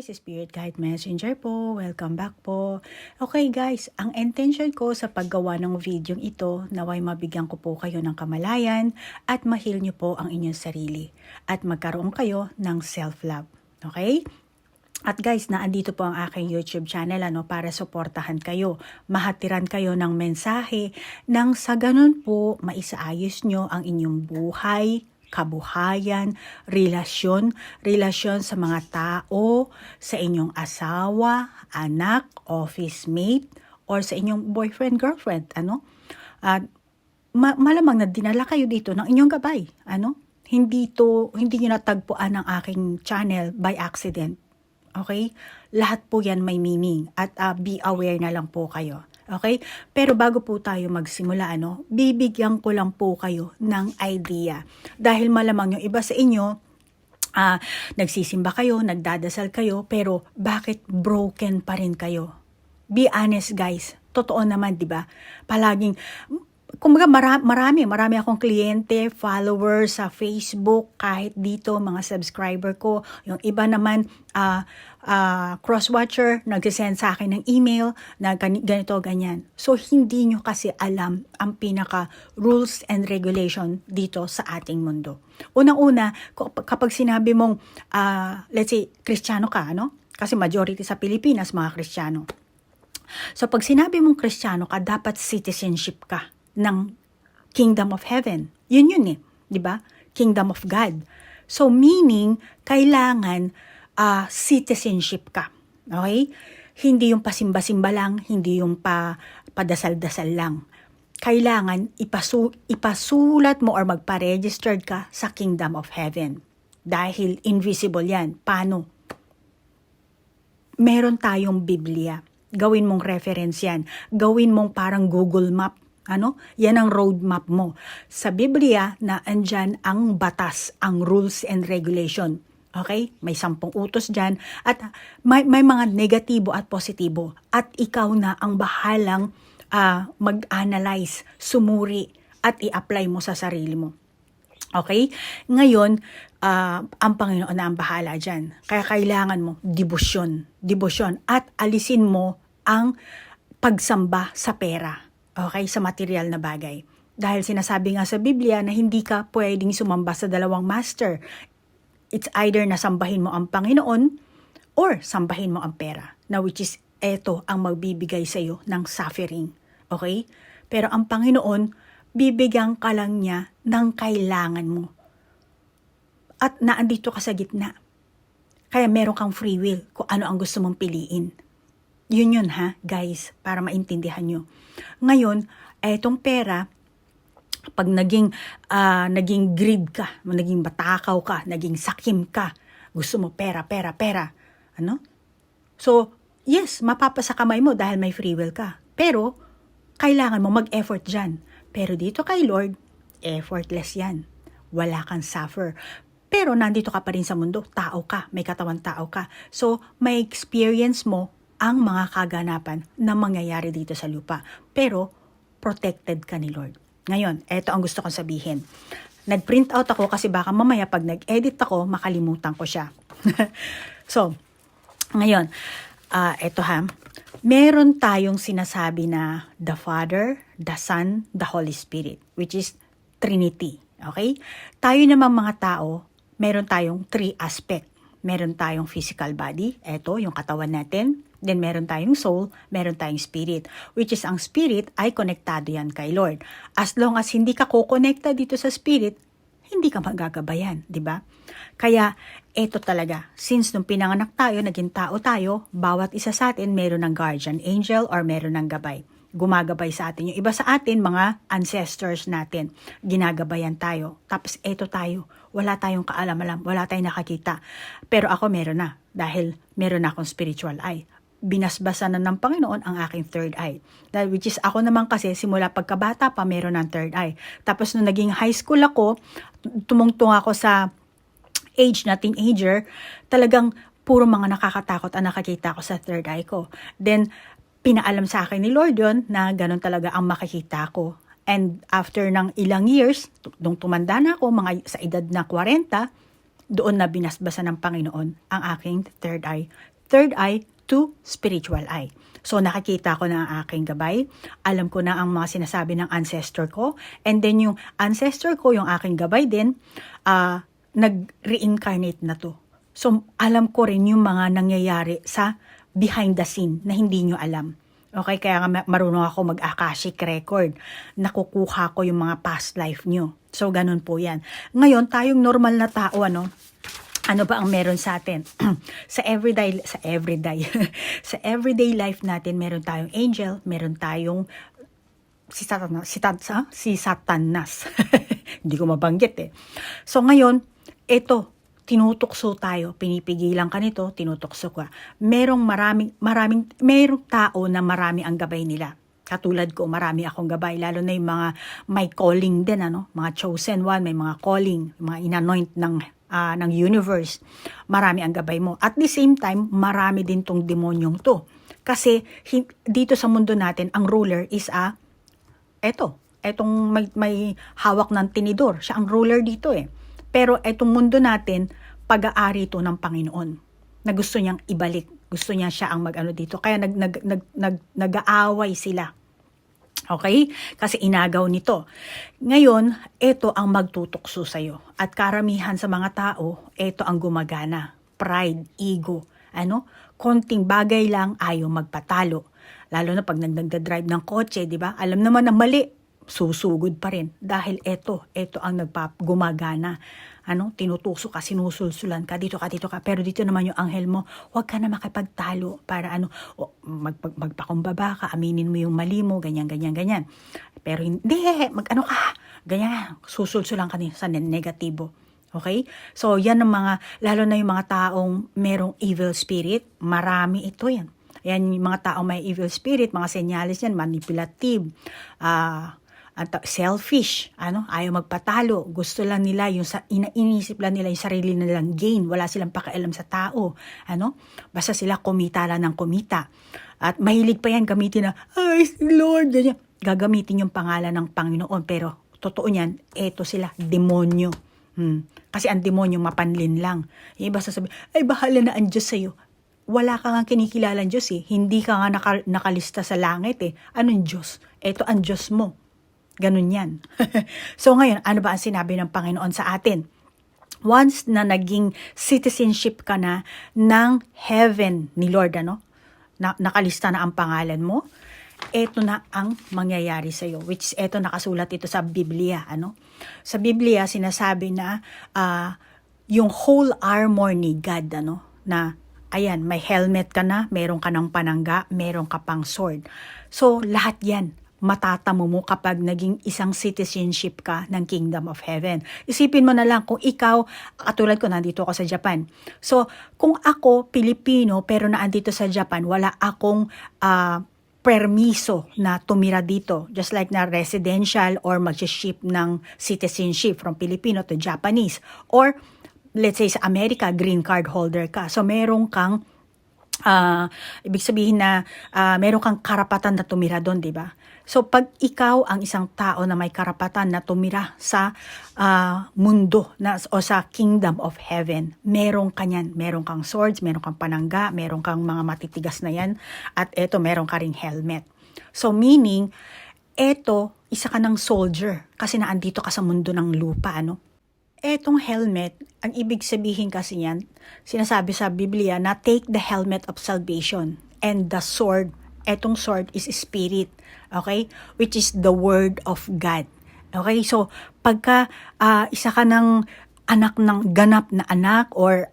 guys, Spirit Guide Messenger po. Welcome back po. Okay guys, ang intention ko sa paggawa ng video ito, naway mabigyan ko po kayo ng kamalayan at ma-heal nyo po ang inyong sarili at magkaroon kayo ng self-love. Okay? At guys, naandito po ang aking YouTube channel para suportahan kayo, mahatiran kayo ng mensahe nang sa ganun po maisaayos nyo ang inyong buhay, kabuhayan, relasyon sa mga tao, sa inyong asawa, anak, office mate, or sa inyong boyfriend, girlfriend, At malamang na dinala kayo dito ng inyong gabay, Hindi nyo natagpuan ang aking channel by accident. Okay? Lahat po yan may meaning at be aware na lang po kayo. Okay? Pero bago po tayo magsimula, bibigyan ko lang po kayo ng idea. Dahil malamang yung iba sa inyo, nagsisimba kayo, nagdadasal kayo, pero bakit broken pa rin kayo? Be honest guys, totoo naman, di ba? Palaging, kumbaga marami akong kliyente, followers sa Facebook, kahit dito mga subscriber ko. Yung iba naman cross-watcher, nagsisend sa akin ng email na ganito, ganyan. So hindi nyo kasi alam ang pinaka rules and regulation dito sa ating mundo. Unang-una, kapag sinabi mong let's say Kristiyano ka, kasi majority sa Pilipinas mga Kristiyano. So pag sinabi mong Kristiyano ka, dapat citizenship ka ng Kingdom of Heaven. Yun di ba? Kingdom of God. So meaning, kailangan citizenship ka. Okay? Hindi yung pasimba-simba lang, hindi yung padasal-dasal lang. Kailangan ipasulat mo or magpa-registered ka sa Kingdom of Heaven. Dahil invisible yan. Paano? Meron tayong Biblia. Gawin mong reference yan. Gawin mong parang Google Map. Yan ang roadmap mo. Sa Biblia na andyan ang batas, ang rules and regulation. Okay? May 10 utos dyan. At may mga negatibo at positibo. At ikaw na ang bahalang mag-analyze, sumuri, at i-apply mo sa sarili mo. Okay? Ngayon, ang Panginoon na ang bahala dyan. Kaya kailangan mo debosyon. At alisin mo ang pagsamba sa pera. Okay, sa material na bagay. Dahil sinasabi nga sa Biblia na hindi ka pwedeng sumamba sa dalawang master. It's either na sambahin mo ang Panginoon or sambahin mo ang pera. Na which is, eto ang magbibigay sa iyo ng suffering. Okay? Pero ang Panginoon, bibigyan ka lang niya ng kailangan mo. At naandito ka sa gitna. Kaya meron kang free will kung ano ang gusto mong piliin. Yun guys, para maintindihan nyo. Ngayon, etong pera, pag naging greed ka, naging batakaw ka, naging sakim ka, gusto mo pera. So, yes, mapapasa kamay mo dahil may free will ka. Pero, kailangan mo mag-effort dyan. Pero dito kay Lord, effortless yan. Wala kang suffer. Pero nandito ka pa rin sa mundo, tao ka, may katawan tao ka. So, may experience mo ang mga kaganapan na mangyayari dito sa lupa. Pero, protected ka ni Lord. Ngayon, eto ang gusto kong sabihin. Nag-print out ako kasi baka mamaya pag nag-edit ako, makalimutan ko siya. So, ngayon, eto meron tayong sinasabi na the Father, the Son, the Holy Spirit, which is Trinity. Okay? Tayo namang mga tao, meron tayong 3 aspect. Meron tayong physical body, eto yung katawan natin. Then meron tayong soul, meron tayong spirit. Which is ang spirit ay konektado yan kay Lord. As long as hindi ka kukonekta dito sa spirit, hindi ka magagabayan, di ba? Kaya eto talaga, since nung pinanganak tayo, naging tao tayo, bawat isa sa atin meron ng guardian angel or meron ng gabay. Gumagabay sa atin. Yung iba sa atin, mga ancestors natin, ginagabayan tayo. Tapos eto tayo, wala tayong kaalam-alam, wala tayong nakakita. Pero ako meron na, dahil meron na akong spiritual eye. Binasbasan na ng Panginoon ang aking third eye. Dahil which is ako naman kasi simula pagkabata pa meron ng third eye. Tapos nung naging high school ako, tumungtong ako sa age na teenager, talagang puro mga nakakatakot ang nakakita ko sa third eye ko. Then, pinaalam sa akin ni Lord yun na ganun talaga ang makikita ko. And after ng ilang years, nung tumanda na ako, mga sa edad na 40, doon na binasbasan ng Panginoon ang aking third eye. third eye to spiritual eye. So nakikita ko na ang aking gabay, alam ko na ang mga sinasabi ng ancestor ko, and then yung ancestor ko, yung aking gabay din, nag-reincarnate na to. So alam ko rin yung mga nangyayari sa behind the scene na hindi nyo alam. Okay, kaya nga marunong ako mag-Akashic record. Nakukuha ko yung mga past life nyo. So ganun po yan. Ngayon, tayong normal na tao, ano ba ang meron sa atin? sa everyday sa everyday life natin, meron tayong angel, meron tayong si Satanas. Hindi ko mabanggit eh. So ngayon, ito, tinutukso tayo, pinipigilan ka nito, tinutukso ka. Merong tao na marami ang gabay nila. Katulad ko, marami akong gabay, lalo na yung mga may calling din, mga chosen one, may mga calling, mga inanoint ng universe. Marami ang gabay mo. At the same time, marami din tong demonyong to. Kasi dito sa mundo natin, ang ruler is etong may hawak ng tinidor. Siya ang ruler dito eh. Pero etong mundo natin, pag-aari ito ng Panginoon na gusto niyang ibalik. Gusto niya siya ang mag-ano dito. Kaya nag-aaway sila. Okay? Kasi inagaw nito. Ngayon, ito ang magtutukso sa'yo. At karamihan sa mga tao, ito ang gumagana. Pride, ego. Konting bagay lang, ayaw magpatalo. Lalo na pag nagdadrive ng kotse, di ba? Alam naman na mali, susugod pa rin. Dahil ito ang gumagana. Tinutuso ka, sinusulsulan ka, dito ka. Pero dito naman yung anghel mo, huwag ka na makipagtalo para magpakumbaba ka, aminin mo yung mali mo, ganyan. Pero hindi, ganyan, susulsulan ka sa negatibo. Okay? So, yan ang lalo na yung mga taong merong evil spirit, marami ito yan. Yan yung mga taong may evil spirit, mga senyales yan, manipulative, selfish, ayaw magpatalo, gusto lang nila iniisip lang nila yung sarili nilang gain, wala silang pakialam sa tao, basta sila kumita lang ng kumita. At mahilig pa yan gamitin ay Lord, ganyan. Gagamitin yung pangalan ng Panginoon, pero totoo niyan, eto sila, demonyo. Kasi ang demonyo mapanlin lang. Yung iba sasabihin, ay bahala na ang Diyos sa'yo. Wala ka nga kinikilala ang Diyos eh. Hindi ka nga nakalista sa langit eh. Anong Diyos? Eto ang Diyos mo. Ganun yan. So ngayon, ano ba ang sinabi ng Panginoon sa atin? Once na naging citizenship ka na ng heaven ni Lord, nakalista na ang pangalan mo, eto na ang mangyayari sa iyo, which eto nakasulat ito sa Biblia. Sa Biblia, sinasabi na yung whole armor ni God, na ayan, may helmet ka na, meron ka ng panangga, meron ka pang sword. So, lahat yan matatamo mo kapag naging isang citizenship ka ng Kingdom of Heaven. Isipin mo na lang kung ikaw, katulad ko, nandito ako sa Japan. So, kung ako, Pilipino, pero naandito sa Japan, wala akong permiso na tumira dito. Just like na residential or mag-ship ng citizenship from Filipino to Japanese. Or, let's say sa Amerika, green card holder ka. So, meron kang ibig sabihin na meron kang karapatan na tumira doon, di ba? So, pag ikaw ang isang tao na may karapatan na tumira sa mundo o sa Kingdom of Heaven, meron ka niyan. Meron kang swords, meron kang panangga, meron kang mga matitigas na yan, at eto, meron ka ring helmet. So, meaning, eto, isa ka ng soldier kasi naandito ka sa mundo ng lupa, Etong helmet, ang ibig sabihin kasi yan, sinasabi sa Biblia na take the helmet of salvation and the sword. Etong sword is spirit, okay? Which is the word of God. Okay? So, pagka isa ka ng anak ng ganap na anak or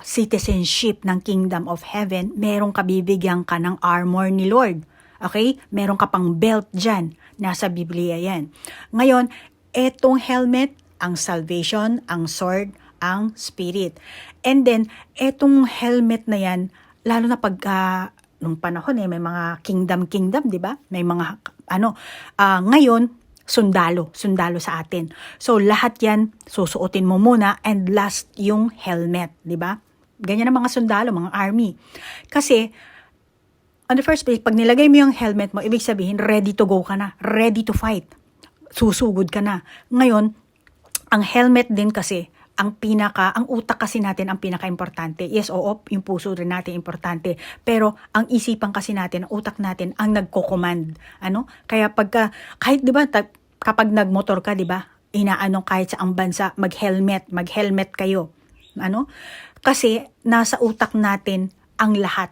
citizenship ng Kingdom of Heaven, merong kabibigyan ka ng armor ni Lord. Okay? Meron ka pang belt dyan. Nasa Biblia yan. Ngayon, etong helmet, ang salvation, ang sword, ang spirit. And then, etong helmet na yan, lalo na pagka, nung panahon may mga kingdom, di ba? May mga, ngayon, sundalo sa atin. So, lahat yan, susuotin mo muna, and last, yung helmet, di ba? Ganyan ang mga sundalo, mga army. Kasi, on the first place, pag nilagay mo yung helmet mo, ibig sabihin, ready to go ka na, ready to fight. Susugod ka na. Ngayon, ang helmet din kasi, ang utak kasi natin ang pinaka-importante. Yes, oo, yung puso rin natin importante. Pero ang isipan kasi natin, ang utak natin ang nagko-command. Kaya kahit 'di ba, kapag nagmotor ka, 'di ba? Kahit sa ang bansa, mag-helmet kayo. Kasi nasa utak natin ang lahat.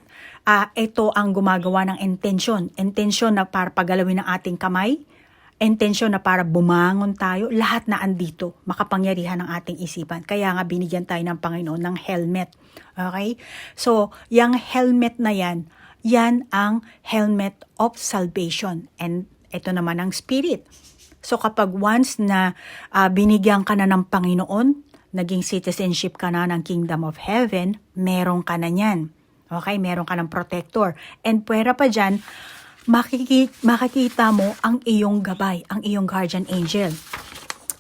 Ito ang gumagawa ng intensyon na para pagalawin ng ating kamay, intensyon na para bumangon tayo, lahat na andito, makapangyarihan ng ating isipan. Kaya nga binigyan tayo ng Panginoon ng helmet. Okay? So, yung helmet na yan ang helmet of salvation. And ito naman ang spirit. So, kapag once na binigyan ka na ng Panginoon, naging citizenship ka na ng Kingdom of Heaven, meron ka na yan. Okay? Meron ka ng protector. And pwera pa dyan, makikita mo ang iyong gabay, ang iyong guardian angel.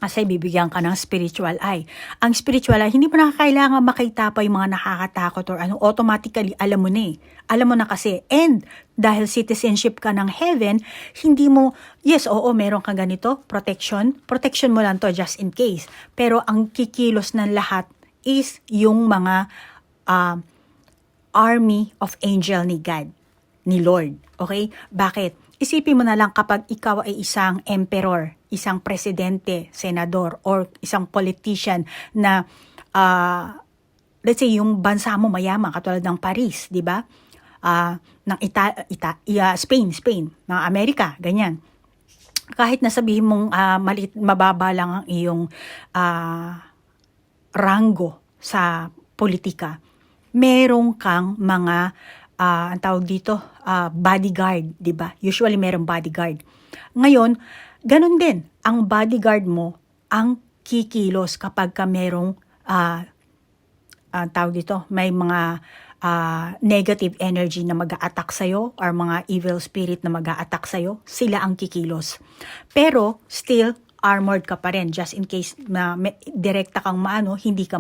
Kasi bibigyan ka ng spiritual eye. Ang spiritual eye, hindi mo na kailangan makita pa yung mga nakakatakot or automatically alam mo na eh. Alam mo na kasi. And dahil citizenship ka ng heaven, hindi mo, yes, oo, meron kang ganito, protection mo lang to just in case. Pero ang kikilos ng lahat is yung mga army of angel ni God, ni Lord. Okay? Bakit? Isipin mo na lang kapag ikaw ay isang emperor, isang presidente, senador, or isang politician na, let's say, yung bansa mo mayaman, katulad ng Paris, di ba? Ng Spain, ng Amerika, ganyan. Kahit nasabihin mong mababa lang ang iyong ranggo sa politika, merong kang mga ang tawag dito, bodyguard, di ba? Usually merong bodyguard. Ngayon, ganun din, ang bodyguard mo ang kikilos kapag ka merong tawag dito, may mga negative energy na mag-a-attack sa'yo or mga evil spirit na mag-a-attack sa'yo, sila ang kikilos. Pero, still, armored ka pa rin just in case na direkta kang hindi ka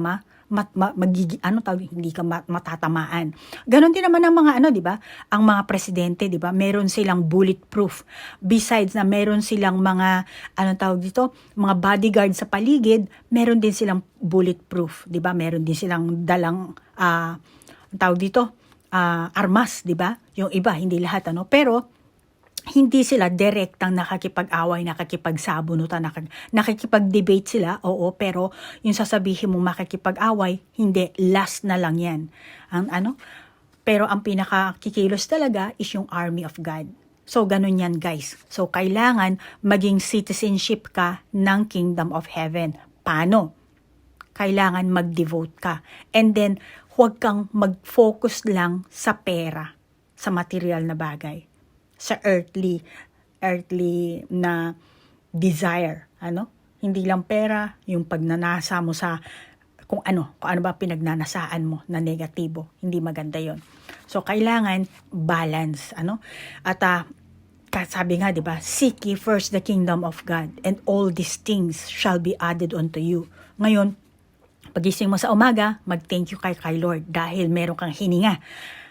hindi ka matatamaan. Ganon din naman ang mga di ba? Ang mga presidente, di ba? Meron silang bulletproof. Besides na meron silang mga mga bodyguard sa paligid, meron din silang bulletproof, di ba? Meron din silang dalang armas, di ba? Yung iba, hindi lahat pero hindi sila direktang nakikipag-away, nakikipagsabunutan, nakikipag-debate sila, oo, pero yung sasabihin mo makikipag-away, hindi, last na lang yan. Pero ang pinakakikilos talaga is yung army of God. So, ganun yan, guys. So, kailangan maging citizenship ka ng Kingdom of Heaven. Paano? Kailangan mag-devote ka. And then, huwag kang mag-focus lang sa pera, sa material na bagay, sa earthly na desire, Hindi lang pera, yung pagnanasa mo sa kung ano ba pinagnanasaan mo na negatibo, hindi maganda 'yon. So kailangan balance, At sabi nga, 'di ba? Seek ye first the kingdom of God and all these things shall be added unto you. Ngayon, pagising mo sa umaga, mag-thank you kay Lord dahil meron kang hininga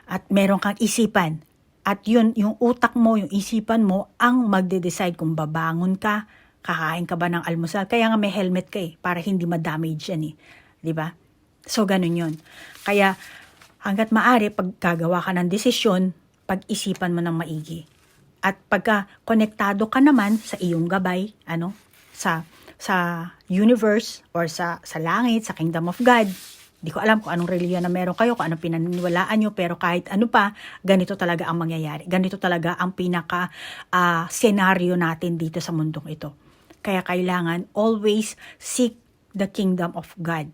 at meron kang isipan. At yun, yung utak mo, yung isipan mo, ang magde-decide kung babangon ka, kakain ka ba ng almusal. Kaya nga may helmet ka para hindi ma-damage yan Diba? So, ganun yun. Kaya, hanggat maaari, pag gagawa ka ng desisyon, pag-isipan mo ng maigi. At pagka konektado ka naman sa iyong gabay, sa universe, or sa langit, sa kingdom of God, di ko alam kung anong reliyon na meron kayo, kung anong pinaniniwalaan nyo, pero kahit ano pa, ganito talaga ang mangyayari. Ganito talaga ang senaryo natin dito sa mundong ito. Kaya kailangan always seek the kingdom of God.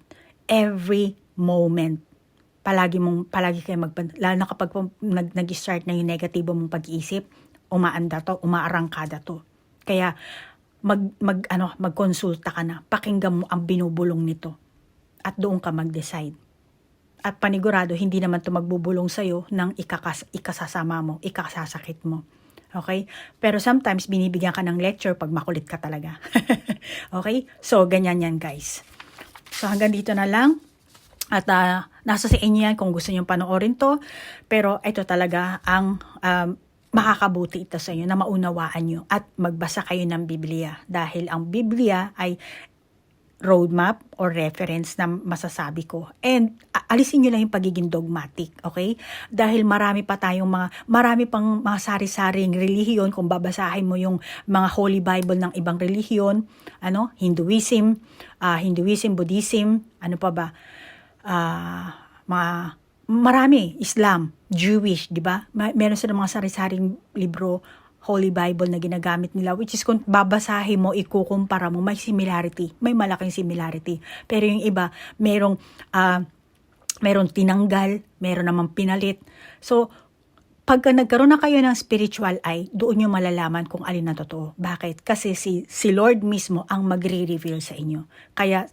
Every moment. Palagi kayo lalo na kapag nag-start na yung negatibo mong pag-iisip, umaarangkada to. Kaya magkonsulta ka na, pakinggan mo ang binubulong nito. At doon ka mag-decide. At panigurado, hindi naman ito magbubulong sa'yo ng ikasasama mo, ikasasakit mo. Okay? Pero sometimes, binibigyan ka ng lecture pag makulit ka talaga. Okay? So, ganyan yan, guys. So, hanggang dito na lang. At nasa sa inyo yan kung gusto nyo panoorin to. Pero ito talaga ang makakabuti ito sa inyo, na maunawaan nyo. At magbasa kayo ng Biblia. Dahil ang Biblia ay roadmap or reference na masasabi ko. And alisin nyo lang yung pagiging dogmatic, okay? Dahil marami pang mga sari-saring relihiyon. Kung babasahin mo yung mga Holy Bible ng ibang relihiyon, Hinduism, Buddhism, ano pa ba? Marami, Islam, Jewish, di ba? Meron silang mga sari-saring libro, Holy Bible na ginagamit nila, which is kung babasahin mo, ikukumpara mo, may similarity, may malaking similarity. Pero yung iba, merong tinanggal, meron namang pinalit. So, pagka nagkaroon na kayo ng spiritual eye, doon nyo malalaman kung alin na totoo. Bakit? Kasi si Lord mismo ang magre-reveal sa inyo. Kaya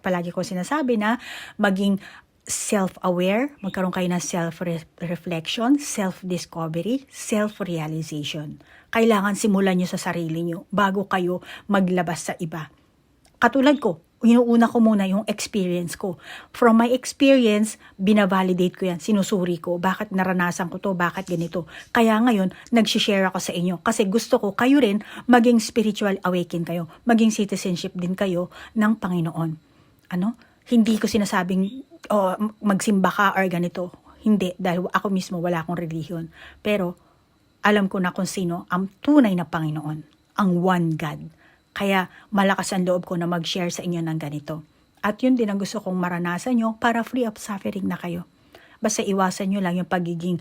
palagi ko sinasabi na maging self-aware, magkaroon kayo ng self-reflection, self-discovery, self-realization. Kailangan simulan nyo sa sarili nyo bago kayo maglabas sa iba. Katulad ko, inuuna ko muna yung experience ko. From my experience, binavalidate ko yan, sinusuri ko, bakit naranasan ko to, bakit ganito. Kaya ngayon, nag-share ako sa inyo kasi gusto ko kayo rin maging spiritual awaken kayo, maging citizenship din kayo ng Panginoon. Hindi ko sinasabing magsimba ka or ganito. Hindi, dahil ako mismo wala akong relihiyon. Pero alam ko na kung sino ang tunay na Panginoon, ang one God. Kaya malakas ang loob ko na mag-share sa inyo ng ganito. At yun din ang gusto kong maranasan nyo para free of suffering na kayo. Basta iwasan nyo lang yung pagiging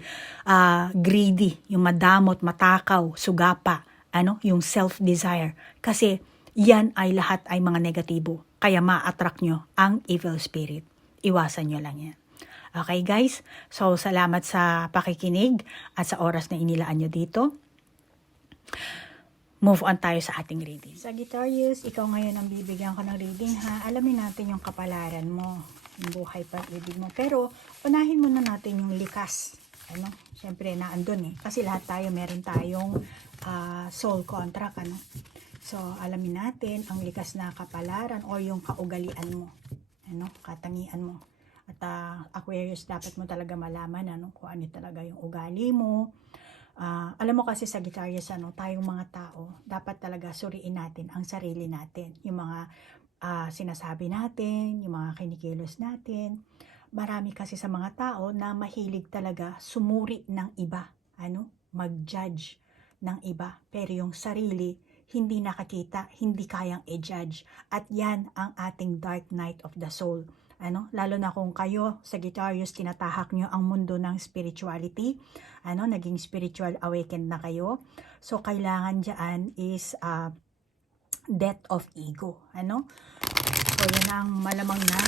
greedy, yung madamot, matakaw, sugapa, yung self-desire. Kasi yan ay lahat ay mga negatibo. Kaya ma-attract nyo ang evil spirit. Iwasan nyo lang yan. Okay guys? So salamat sa pakikinig at sa oras na inilaan nyo dito. Move on tayo sa ating reading. Sagittarius, ikaw ngayon ang bibigyan ko ng reading ha. Alamin natin yung kapalaran mo, yung buhay pag-ibig mo. Pero unahin muna natin yung likas. Siyempre naandun Kasi lahat tayo meron tayong soul contract. So, alamin natin ang likas na kapalaran o yung kaugalian mo. Katangian mo. At Aquarius, dapat mo talaga malaman kung ano talaga yung ugali mo. Alam mo kasi Sagittarius, tayong mga tao, dapat talaga suriin natin ang sarili natin. Yung mga sinasabi natin, yung mga kinikilos natin. Marami kasi sa mga tao na mahilig talaga sumuri ng iba. Mag-judge ng iba. Pero yung sarili, hindi nakakita, hindi kayang i-judge. At yan ang ating dark night of the soul. Lalo na kung kayo, Sagittarius, tinatahak nyo ang mundo ng spirituality. Naging spiritual awakened na kayo. So, kailangan dyan is death of ego. So, yan ang malamang na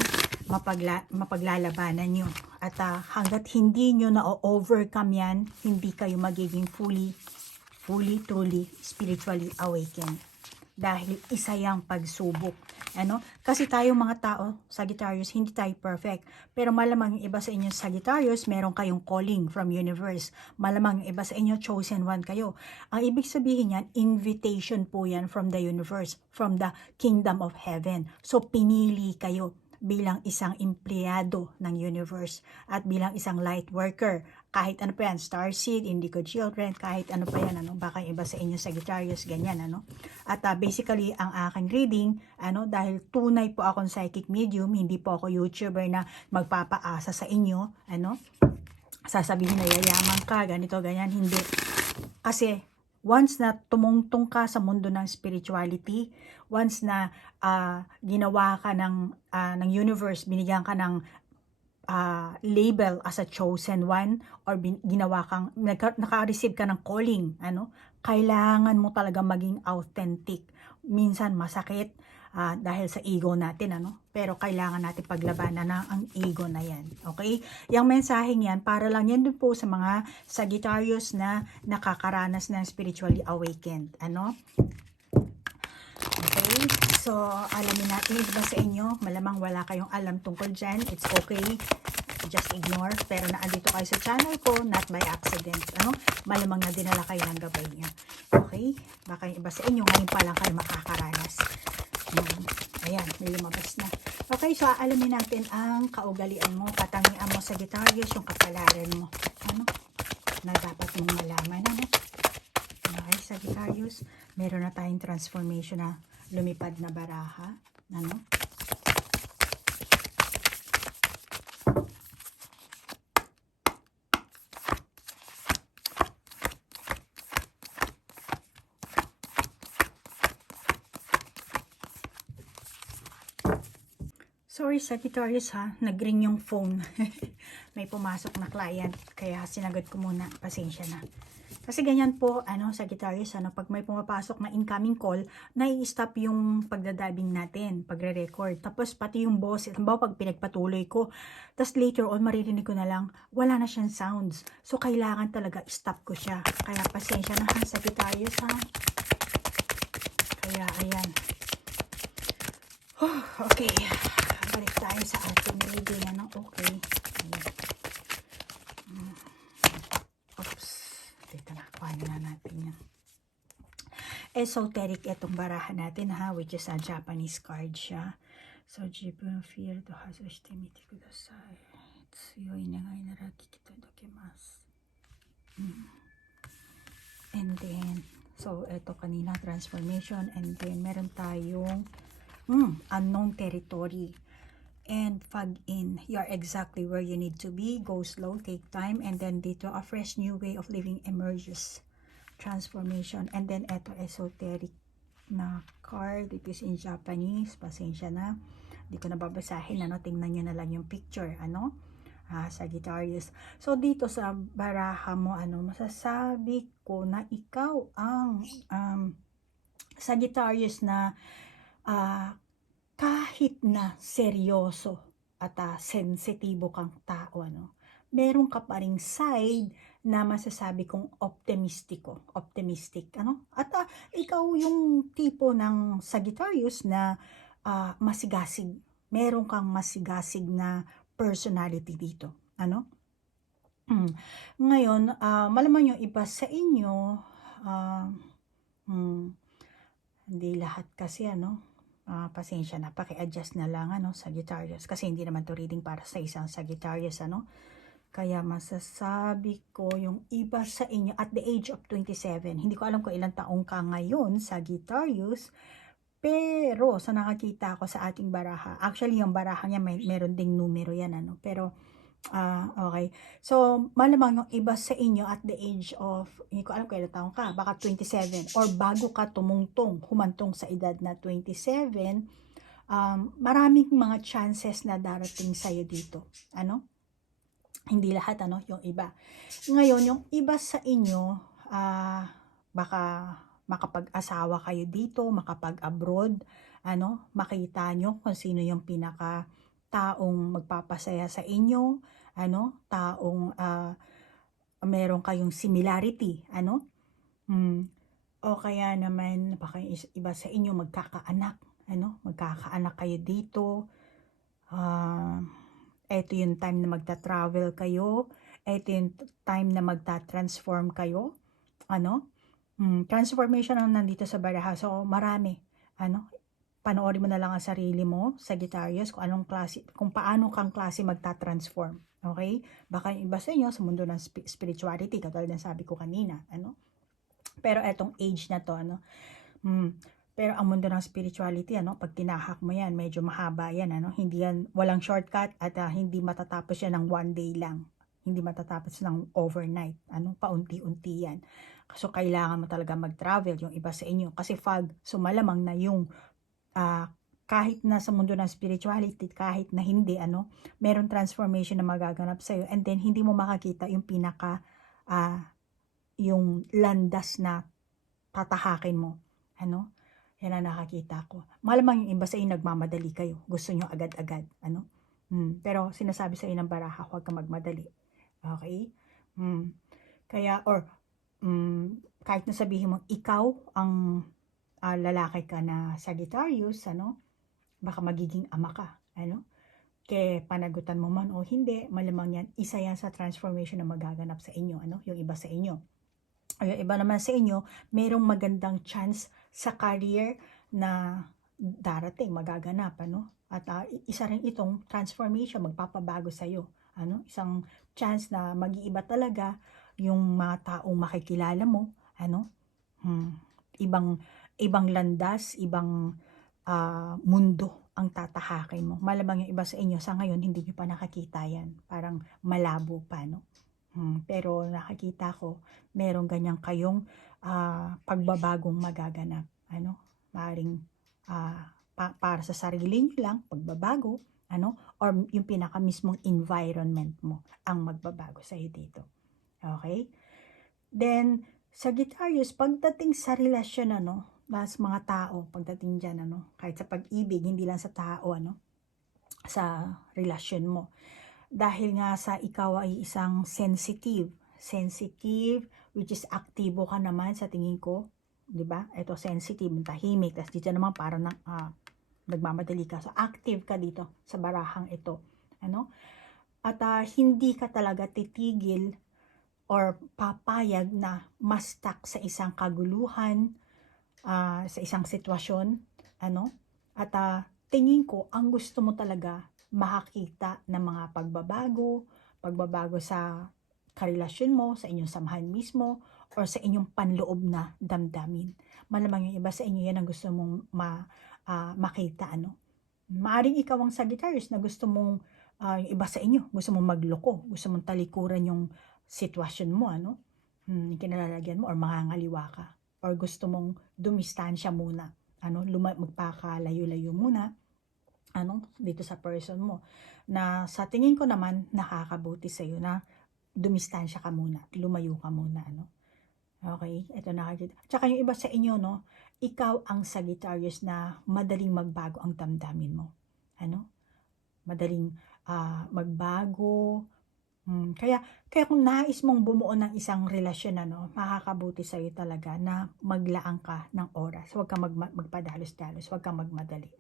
mapaglalabanan nyo. At hanggat hindi nyo na-overcome yan, hindi kayo magiging fully, truly, spiritually awakened. Dahil isa yung pagsubok. Kasi tayong mga tao, Sagittarius, hindi tayo perfect. Pero malamang yung iba sa inyo, Sagittarius, meron kayong calling from universe. Malamang yung iba sa inyo, chosen one kayo. Ang ibig sabihin yan, invitation po yan from the universe, from the kingdom of heaven. So, pinili kayo bilang isang empleyado ng universe at bilang isang light worker. Kahit ano pa yan, starseed, indigo children, kahit ano pa yan, baka iba sa inyo Sagittarius, ganyan, At basically, ang aking reading, dahil tunay po akong psychic medium, hindi po ako YouTuber na magpapaasa sa inyo, sasabihin na yayaman ka, ganito, ganyan, hindi. Kasi, once na tumungtong ka sa mundo ng spirituality, once na ginawa ka ng universe, binigyan ka ng label as a chosen one, or naka-receive ka ng calling, kailangan mo talaga maging authentic. Minsan masakit dahil sa ego natin, pero kailangan natin paglabanan na ang ego na yan. Okay? Yung mensaheng yan, para lang yan dun po sa mga Sagittarius na nakakaranas ng spiritually awakened. Okay? So, alamin natin ba sa inyo, malamang wala kayong alam tungkol dyan. It's okay. Just ignore. Pero naandito kayo sa channel ko, not by accident. Malamang na dinala kayo ng gabay niya. Okay? Baka yung iba sa inyo, ngayon pa lang kayo makakaranas. Ayan, may lumabas na. Okay, so alamin natin ang kaugalian mo, katangian mo, Sagittarius, yung kapalaran mo. Na dapat mong malaman, Okay, Sagittarius, meron na tayong transformation na lumipad na baraha. Sorry Sagittarius ha, nag-ring yung phone. May pumasok na client, kaya sinagot ko muna, pasensya na. Kasi ganyan po, Sagittarius, pag may pumapasok na incoming call, nai-stop yung pagdadabing natin, pagre-record. Tapos pati yung boss, halimbawa pag pinagpatuloy ko, tapos later on, maririnig ko na lang, wala na siyang sounds. So, kailangan talaga stop ko siya. Kaya pasensya na ha, Sagittarius ha. Kaya, ayan. Okay. Balik tayo sa ating reading. Okay. Oops. Dito na. Kuhanin na natin yan. Esoteric itong barahan natin ha, which is a Japanese card siya. So, Jibun fear to hazushite mite kudasai. Tsuyoi nagai nara kikitodokimasu. And then, so, ito kanina, transformation. And then, meron tayong unknown territory. And fog in, you're exactly where you need to be. Go slow, take time. And then dito, a fresh new way of living emerges. Transformation. And then eto, esoteric na card. It is in Japanese. Pasensya na. Hindi ko na babasahin. Tingnan nyo na lang yung picture. Sagittarius. So dito sa baraha mo, masasabi ko na ikaw ang Sagittarius na kahit na seryoso at sensitibo kang tao, meron ka pa ring side na masasabi kong optimistic, at ikaw yung tipo ng Sagittarius na masigasig, meron kang masigasig na personality dito, ngayon, malamang yung iba sa inyo, hindi lahat kasi, pasensya na, paki-adjust na lang, Sagittarius, kasi hindi naman to reading para sa isang Sagittarius, kaya masasabi ko yung iba sa inyo at the age of 27, hindi ko alam kung ilang taong ka ngayon, Sagittarius, pero sa nakakita ko sa ating baraha, actually yung baraha niya meron ding numero yan, pero okay. So, malamang yung iba sa inyo at the age of, hindi ko alam kung ilang taong ka, baka 27, or bago ka humantong sa edad na 27, maraming mga chances na darating sa'yo dito. Hindi lahat, yung iba. Ngayon, yung iba sa inyo, baka makapag-asawa kayo dito, makapag-abroad, makita nyo kung sino yung pinaka taong magpapasaya sa inyo, taong meron kayong similarity, o kaya naman baka iba sa inyo magkakaanak, magkakaanak kayo dito, eto yung time na magta-travel kayo, eto yung time na magta-transform kayo, transformation ang nandito sa baraha, so marami, panoorin mo na lang ang sarili mo, Sagittarius, kung paano kang klase magta-transform. Okay? Baka yung iba sa inyo sa mundo ng spirituality, katulad ng sabi ko kanina, Pero etong age na to, pero ang mundo ng spirituality, pag tinahak mo yan, medyo mahaba yan, hindi yan, walang shortcut at hindi matatapos yan ng one day lang. Hindi matatapos ng overnight, paunti-unti yan. So, kailangan mo talaga mag-travel, yung iba sa inyo. Kasi fog, so malamang na yung kahit na sa mundo ng spirituality, kahit na hindi, meron transformation na magaganap sa'yo, and then hindi mo makakita yung pinaka, yung landas na tatahakin mo, yan ang nakakita ko. Malamang yung iba sa inyo nagmamadali kayo, gusto nyo agad-agad, pero sinasabi sa inyo ng baraha, huwag ka magmadali, okay? Kaya, or, kahit na sabihin mo, ikaw ang lalaki ka na Sagittarius, baka magiging ama ka, kaya panagutan mo man o hindi, malamang yan, isa yan sa transformation na magaganap sa inyo, yung iba sa inyo. O yung iba naman sa inyo, mayroong magandang chance sa career na darating, magaganap, at isa rin itong transformation, magpapabago sa'yo, isang chance na mag-iiba talaga yung mga taong makikilala mo, ibang landas, ibang mundo ang tatahakin mo. Malamang yung iba sa inyo sa ngayon hindi nyo pa nakakita yan, parang malabo pa, pero nakakita ko merong ganyang kayong pagbabagong magaganap, maaaring para sa sarili nyo lang, pagbabago, Ano? Or yung pinaka mismong environment mo ang magbabago sa'yo dito. Okay? Then, Sagittarius, pagdating sa relasyon, sa mga tao, pagdating dyan, kahit sa pag-ibig, hindi lang sa tao, sa relasyon mo. Dahil nga sa ikaw ay isang sensitive, which is aktibo ka naman sa tingin ko, di ba? Ito, sensitive, tahimik, tapos dito naman parang nagmamadali ka. So, active ka dito sa barahang ito. At hindi ka talaga titigil or papayag na ma-stuck sa isang kaguluhan, sa isang sitwasyon, at tingin ko, ang gusto mo talaga makakita ng mga pagbabago sa karelasyon mo, sa inyong samahan mismo, or sa inyong panloob na damdamin. Malamang yung iba sa inyo yan ang gusto mong makita, Maaring ikaw ang Sagittarius na gusto mong, yung iba sa inyo, gusto mong magloko, gusto mong talikuran yung sitwasyon mo, kinalalagyan mo, or mangangaliwa ka, or gusto mong dumistansya muna, magpakalayo-layo muna, dito sa person mo, na sa tingin ko naman, nakakabuti sa'yo na dumistansya ka muna, lumayo ka muna, Okay, ito nakakita. Tsaka yung iba sa inyo, ikaw ang Sagittarius na madaling magbago ang damdamin mo. Madaling magbago. Kaya kung nais mong bumuo ng isang relasyon, makakabuti sa'yo talaga na maglaan ka ng oras. Huwag kang magpadalos-dalos, huwag kang magmadali,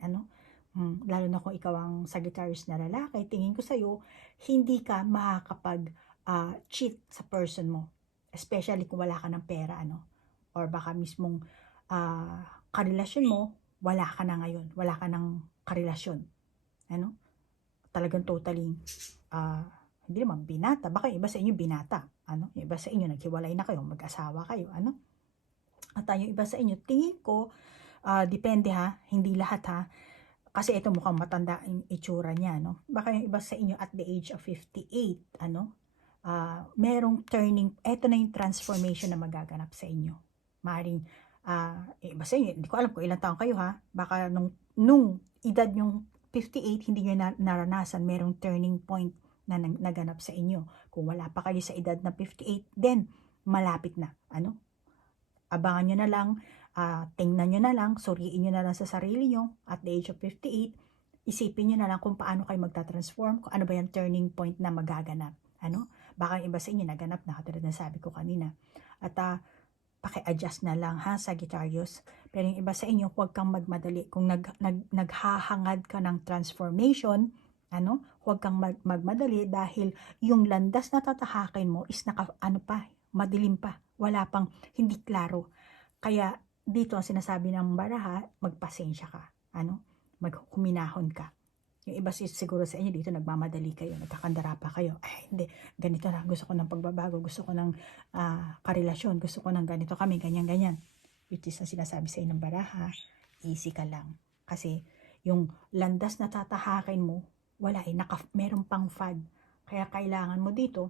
lalo na kung ikaw ang Sagittarius na lalaki, tingin ko sa'yo, hindi ka makakapag-cheat sa person mo. Especially kung wala ka ng pera, or baka mismong karelasyon mo, wala ka na ngayon, wala ka ng karelasyon. Talagang totally, hindi naman binata, baka yung iba sa inyo binata, yung iba sa inyo naghiwalay na kayo, mag-asawa kayo, At yung iba sa inyo, tingin ko, depende hindi lahat kasi ito mukhang matanda yung itsura niya, Baka yung iba sa inyo at the age of 58, merong turning, eto na yung transformation na magaganap sa inyo. Maaaring, iba sa inyo, hindi ko alam kung ilang taon kayo baka nung edad yung 58, hindi nyo naranasan, merong turning point na naganap sa inyo. Kung wala pa kayo sa edad na 58, then, malapit na, abangan nyo na lang, tingnan nyo na lang, suriin nyo na lang sa sarili nyo, at the age of 58, isipin nyo na lang kung paano kayo magta-transform, kung ano ba yung turning point na magaganap, Baka iba sa inyo naganap na, katulad na sabi ko kanina. At paki-adjust na lang Sagittarius. Pero yung iba sa inyo, huwag kang magmadali. Kung naghahangad ka ng transformation, huwag kang magmadali dahil yung landas na tatahakin mo is madilim pa. Wala pang, hindi klaro. Kaya dito ang sinasabi ng baraha, magpasensya ka. Maghuminahon ka. Yung iba siguro sa inyo dito nagmamadali kayo, nagkakandara pa kayo. Ay, hindi, ganito na, gusto ko ng pagbabago, gusto ko ng karelasyon, gusto ko ng ganito kami, ganyan. Which is ang sinasabi sa inyo ng baraha, easy ka lang. Kasi yung landas na tatahakin mo, wala meron pang fog. Kaya kailangan mo dito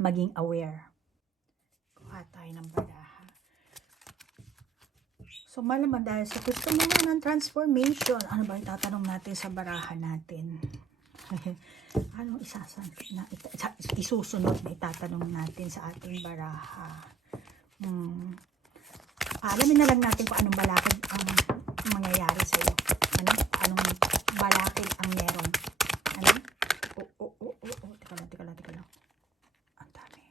maging aware. Kuha tayo ng baraha. So, malaman dahil sa gusto mo nga ng transformation, ano ba itatanong natin sa barahan natin? Anong isusunod na itatanong natin sa ating baraha? Alamin na lang natin kung anong balakid ang mangyayari sa iyo. Anong balakid ang meron. Teka lang. Ang dami.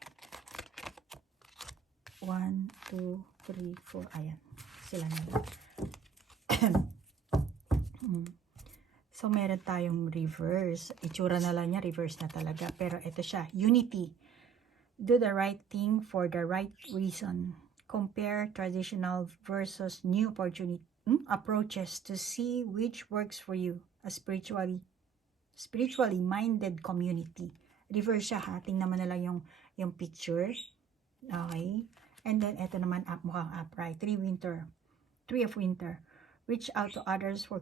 1, 2, 3, 4. Ayan. Sila na. So, meron tayong reverse. Itsura na lang niya, reverse na talaga. Pero ito siya, unity. Do the right thing for the right reason. Compare traditional versus new approaches to see which works for you. A spiritually minded community. Reverse siya Tingnan mo na lang yung picture. Okay. And then, ito naman, mukhang upright. Three of winter. Reach out to others for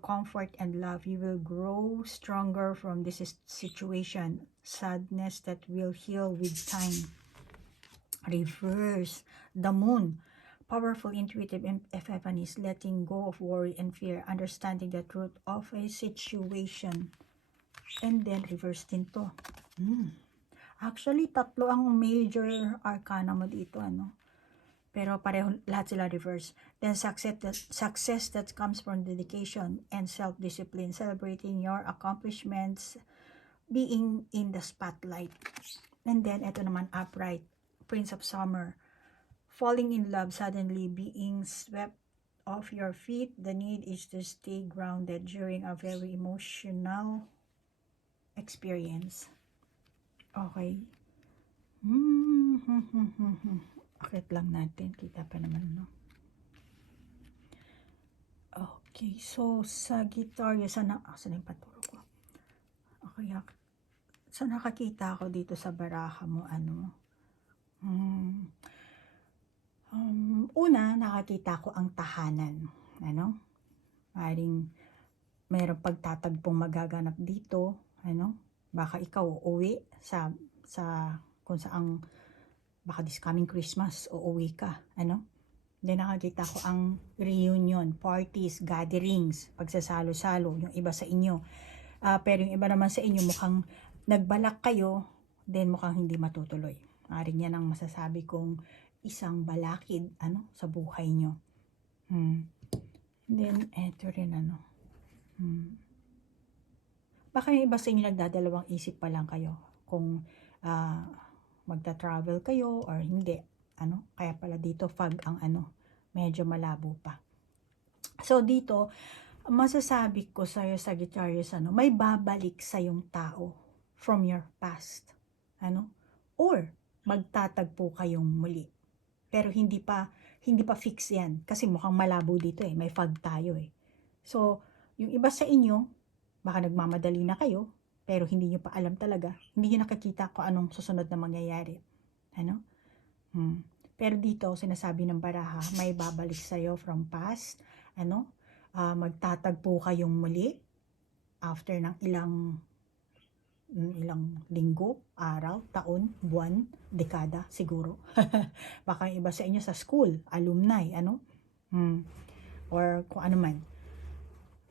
comfort and love. You will grow stronger from this situation. Sadness that will heal with time. Reverse. The moon. Powerful intuitive epiphanies, letting go of worry and fear, understanding the truth of a situation. And then reverse din to. Actually, tatlo ang major arcana mo dito, ano? Pero pareho lahat sila reverse. Then success that comes from dedication and self-discipline, celebrating your accomplishments, being in the spotlight. And then ito naman upright, Prince of Summer, falling in love suddenly, being swept off your feet. The need is to stay grounded during a very emotional experience. Okay. Akit lang natin. Kita pa naman, no? Okay. So, Sagittarius, saan yung paturo ko? Okay. So, nakakita ako dito sa baraha mo, ano? Una, nakakita ko ang tahanan. Ano? Maring mayroong pagtatagpong magaganap dito. Ano? Baka ikaw uuwi sa kung saang baka this coming Christmas uuwi ka. Ano? Then nakakita ko ang reunion, parties, gatherings, pagsasalo-salo, yung iba sa inyo. Pero yung iba naman sa inyo mukhang nagbalak kayo, then mukhang hindi matutuloy. Maring yan ang masasabi kong isang balakid, ano, sa buhay nyo. Then, eto rin, ano. Baka yung iba sa inyo nagdadalawang isip pa lang kayo kung magta-travel kayo or hindi. Ano, kaya pala dito fog ang ano, medyo malabo pa. So, dito, masasabi ko sa'yo, Sagittarius, ano, may babalik sa yung tao from your past. Ano? Or, magtatagpo kayong muli. Pero hindi pa fix yan. Kasi mukhang malabo dito eh. May fog tayo eh. So, yung iba sa inyo, baka nagmamadali na kayo, pero hindi nyo pa alam talaga. Hindi nyo nakakita kung anong susunod na mangyayari. Ano? Pero dito, sinasabi ng baraha, may babalik sa'yo from past. Ano? Magtatagpo kayong muli after ng ilang linggo, araw, taon, buwan, dekada, siguro. Baka yung iba sa inyo sa school, alumni, ano? Or kung ano man.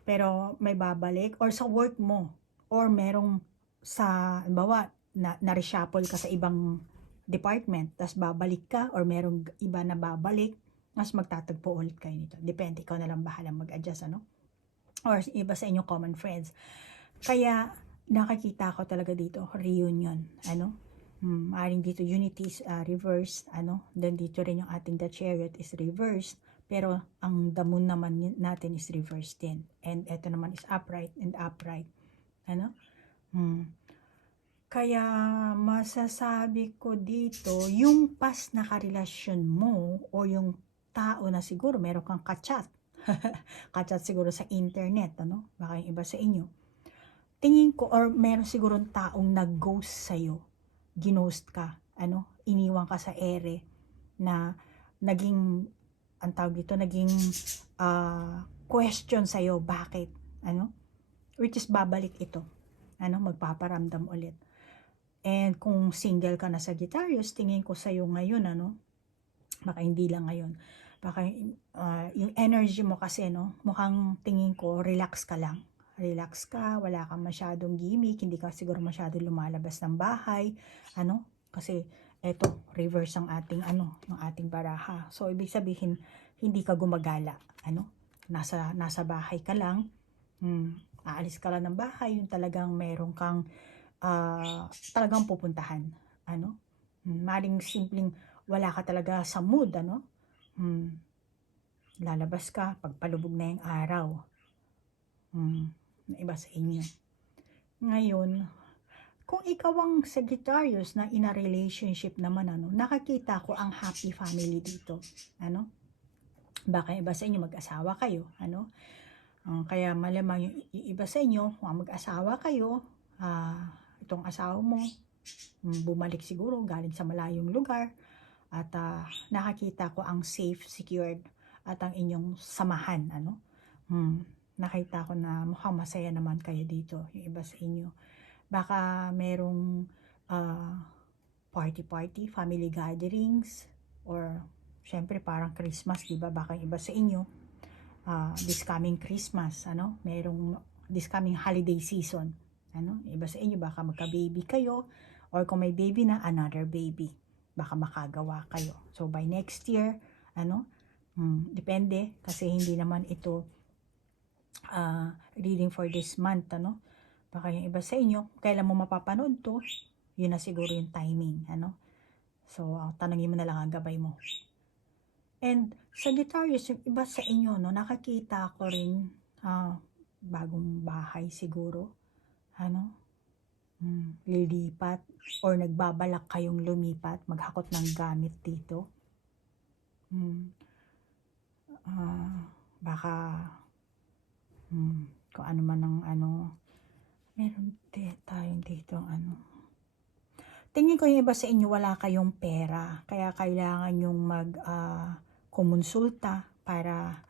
Pero may babalik, or sa work mo, or merong sa, bawa, na-reshuffle ka sa ibang department, tas babalik ka, or merong iba na babalik, mas magtatagpo ulit kayo nito. Depende, ikaw na lang bahala mag-adjust, ano? Or iba sa inyo common friends. Kaya, nakakita ko talaga dito, reunion, ano? Maaaring dito, unity is reversed, ano? Then dito rin yung ating the chariot is reversed, pero ang the moon naman natin is reversed din. And ito naman is upright and upright, ano? Kaya masasabi ko dito, yung past na karelasyon mo o yung tao na siguro meron kang kachat, kachat siguro sa internet, ano? Baka yung iba sa inyo. Tingin ko, or meron sigurong taong nag-ghost sa'yo, ginost ka, ano, iniwan ka sa ere, na naging, ang tawag dito, naging question sa'yo, bakit, ano, which is babalik ito, ano, magpaparamdam ulit. And kung single ka na Sagittarius, tingin ko sa'yo ngayon, ano, baka hindi lang ngayon, baka yung energy mo kasi, no, mukhang tingin ko, relax ka lang. Relax ka, wala kang masyadong gimmick, hindi ka siguro masyadong lumalabas ng bahay, ano, kasi eto, reverse ang ating, ano, yung ating baraha. So, ibig sabihin, hindi ka gumagala, ano, nasa bahay ka lang, aalis ka lang ng bahay, yung talagang meron kang, talagang pupuntahan, ano, maring simpleng, wala ka talaga sa mood, ano, lalabas ka, pagpalubog na yung araw, na iba sa inyo. Ngayon, kung ikaw ang Sagittarius na in a relationship naman, ano, nakakita ko ang happy family dito, ano, baka iba sa inyo mag-asawa kayo, ano, kaya malamang yung iba sa inyo, kung mag-asawa kayo, itong asawa mo, bumalik siguro galing sa malayong lugar, at nakakita ko ang safe, secured, at ang inyong samahan, ano, nakita ko na mukhang masaya naman kayo dito, yung iba sa inyo. Baka merong party, family gatherings, or Syempre parang Christmas, di ba? Baka yung iba sa inyo, this coming Christmas, ano, merong this coming holiday season, ano, iba sa inyo baka magka-baby kayo, or kung may baby na, another baby, baka makagawa kayo. So by next year, ano, depende, kasi hindi naman ito reading for this month, ano, baka yung iba sa inyo, kailan mo mapapanood to, yun na siguro yung timing, ano. So tanongin mo na lang ang gabay mo. And Sagittarius, yung iba sa inyo, no, nakakita ko rin bagong bahay siguro, ano, lilipat or nagbabalak kayong lumipat, maghakot ng gamit dito. Baka kung ano man ang ano, meron tayong dito ano. Tingin ko yung iba sa inyo wala kayong pera, kaya kailangan yung kumonsulta para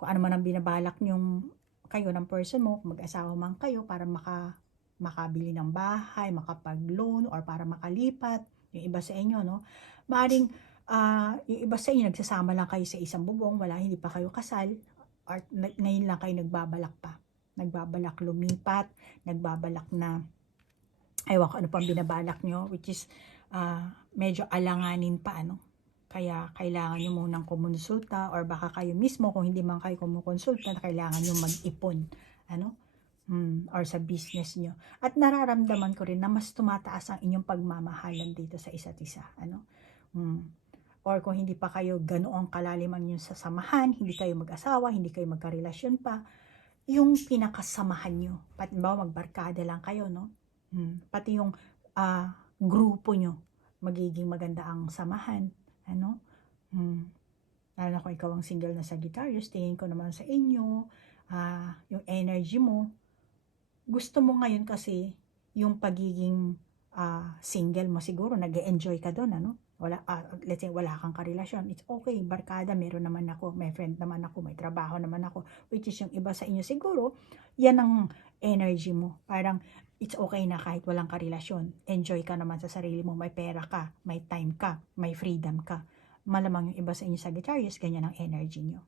kung ano man ang binabalak nyong kayo ng person mo, mag-asawa man kayo, para makabili ng bahay, makapag-loan, or para makalipat. Yung iba sa inyo, no? Maaring yung iba sa inyo nagsasama lang kayo sa isang bubong, hindi pa kayo kasal, or ngayon lang kayo nagbabalak pa. Nagbabalak lumipat, nagbabalak na ewan ko ano pang binabalak nyo, which is medyo alanganin pa, ano. Kaya kailangan nyo munang kumonsulta, or baka kayo mismo, kung hindi man kayo kumukonsulta, kailangan nyo mag-ipon, ano, or sa business nyo. At nararamdaman ko rin na mas tumataas ang inyong pagmamahalan dito sa isa't isa, ano. Or kung hindi pa kayo ganoong kalalim ang inyong sasamahan, hindi kayo mag-asawa, hindi kayo magkarelasyon pa, yung pinakasamahan nyo, pati ba magbarkada lang kayo, no? Pati yung grupo nyo, magiging maganda ang samahan, ano. Lalo na kung ikaw ang single na Sagittarius, tingin ko naman sa inyo, yung energy mo, gusto mo ngayon kasi yung pagiging single mo, siguro nag-e-enjoy ka doon, ano. Let's say wala kang karelasyon, it's okay, barkada meron naman ako, may friend naman ako, may trabaho naman ako, which is yung iba sa inyo siguro, yan ang energy mo, parang it's okay na kahit walang karelasyon, enjoy ka naman sa sarili mo, may pera ka, may time ka, may freedom ka. Malamang yung iba sa inyo Sagittarius, ganyan ang energy nyo.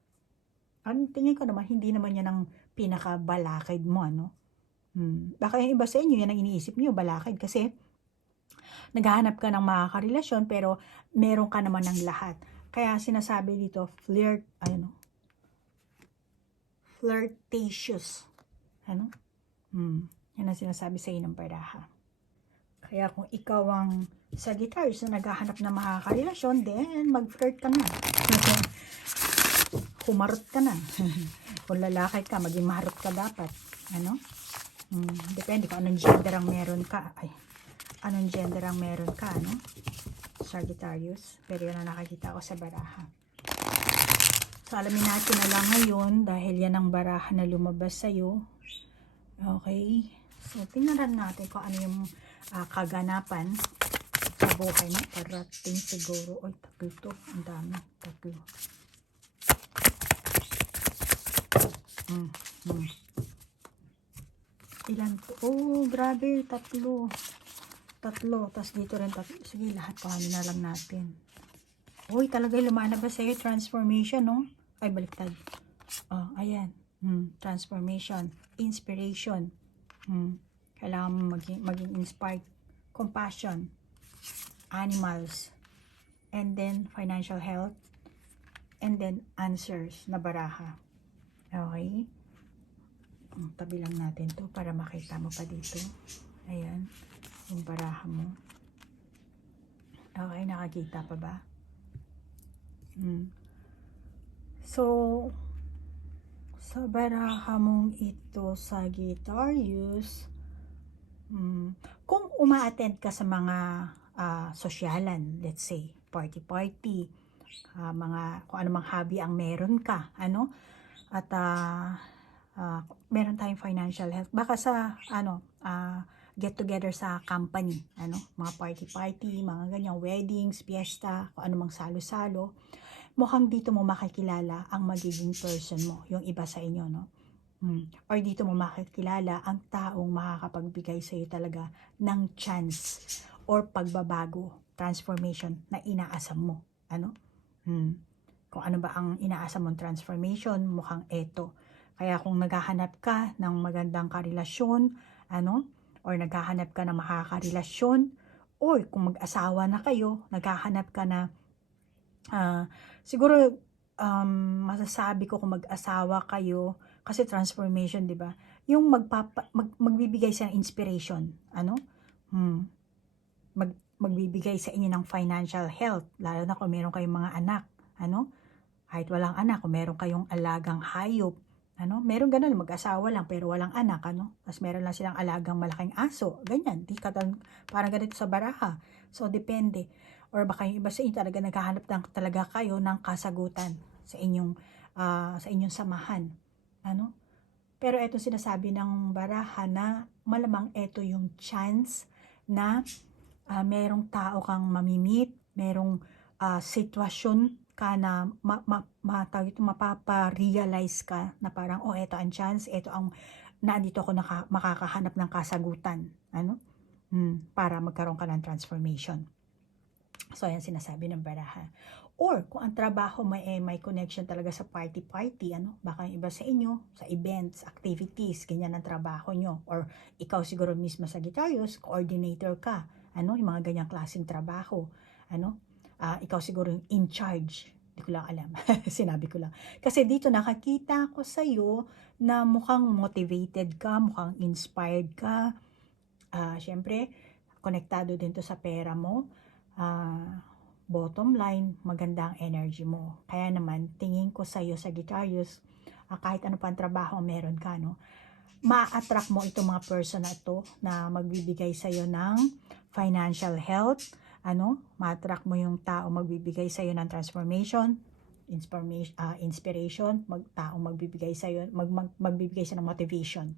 Ang tingin ko naman, hindi naman yan ang pinakabalakid mo, ano. Baka yung iba sa inyo, yan ang iniisip nyo, balakid, kasi naghahanap ka ng makakarelasyon, pero meron ka naman ng lahat. Kaya sinasabi dito, flirtatious. Ano? Yan ang sinasabi sa inyo ng baraha. Kaya kung ikaw ang Sagittarius na naghahanap ng makakarelasyon, then mag-flirt ka na. Humarot ka na. Kung lalaki ka, maging maharot ka dapat. Ano? Depende kung anong gender ang meron ka. Anong gender ang meron ka, ano? Sagittarius. Pero yun ang nakakita ko sa baraha. So, alamin natin na lang ngayon, dahil yan ang baraha na lumabas sa'yo. Okay. So, tingnan natin kung ano yung kaganapan sa buhay mo. Parating siguro. Oy, tatlo to. Ang dami. Tatlo. Ilan to? Oh, grabe. Tatlo. Tapos dito rin tatlo. Sige, lahat kuhanin na lang natin. Uy, talaga lumalabas sa'yo. Transformation, no? Ay, baliktad. Ayan. Transformation. Inspiration. Kailangan mo maging inspired. Compassion. Animals. And then, financial health. And then, answers na baraha. Okay? Tabi lang natin to para makita mo pa dito. Ayan. Yung baraha mo. Okay, nakakita pa ba? So, sa baraha mong ito, Sagittarius, kung uma-attend ka sa mga sosyalan, let's say, party, mga kung anumang hobby ang meron ka, ano, at meron tayong financial health, baka sa get together sa company, ano, mga party, mga ganyan, weddings, fiesta, kung anumang salo-salo, mukhang dito mo makikilala ang magiging person mo, yung iba sa inyo, no? Or dito mo makikilala ang taong makakapagbigay sa iyo talaga ng chance or pagbabago, transformation na inaasam mo, ano? Kung ano ba ang inaasa mong transformation, mukhang eto. Kaya kung naghahanap ka ng magandang karelasyon, or naghahanap ka ng makakarelasyon, or kung mag-asawa na kayo, naghahanap ka na, siguro, masasabi ko kung mag-asawa kayo, kasi transformation, di ba? Yung magbibigay sa inspiration, magbibigay sa inyo ng financial health, lalo na kung meron kayong mga anak, kahit walang anak, kung meron kayong alagang hayop, meron ganun, mag-asawa lang pero walang anak, tapos meron lang silang alagang malaking aso, ganyan, parang ganito sa baraha. So, depende. Or baka yung iba sa inyo talaga naghahanap talaga kayo ng kasagutan sa inyong samahan. Pero eto sinasabi ng baraha na malamang eto yung chance na merong tao kang mamimit, merong sitwasyon ka na mapapa-realize ka na parang, eto ang chance, eto ang nandito ako makakahanap ng kasagutan, para magkaroon ka ng transformation. So, ayan sinasabi ng baraha. Or, kung ang trabaho may connection talaga sa party-party, baka yung iba sa inyo, sa events, activities, ganyan ang trabaho nyo. Or, ikaw siguro mismo sa Sagittarius, coordinator ka, yung mga ganyang klaseng trabaho, ikaw siguro yung in charge. Hindi ko lang alam. Sinabi ko lang. Kasi dito nakakita ko sa'yo na mukhang motivated ka, mukhang inspired ka. Siyempre, konektado din to sa pera mo. Bottom line, maganda ang energy mo. Kaya naman, tingin ko sa'yo, Sagittarius, kahit ano pang trabaho meron ka, ma-attract mo itong mga person na ito na magbibigay sa'yo ng financial health, ma-attract mo yung tao magbibigay sa'yo ng transformation, inspiration, taong magbibigay sa'yo, magbibigay sa'yo ng motivation,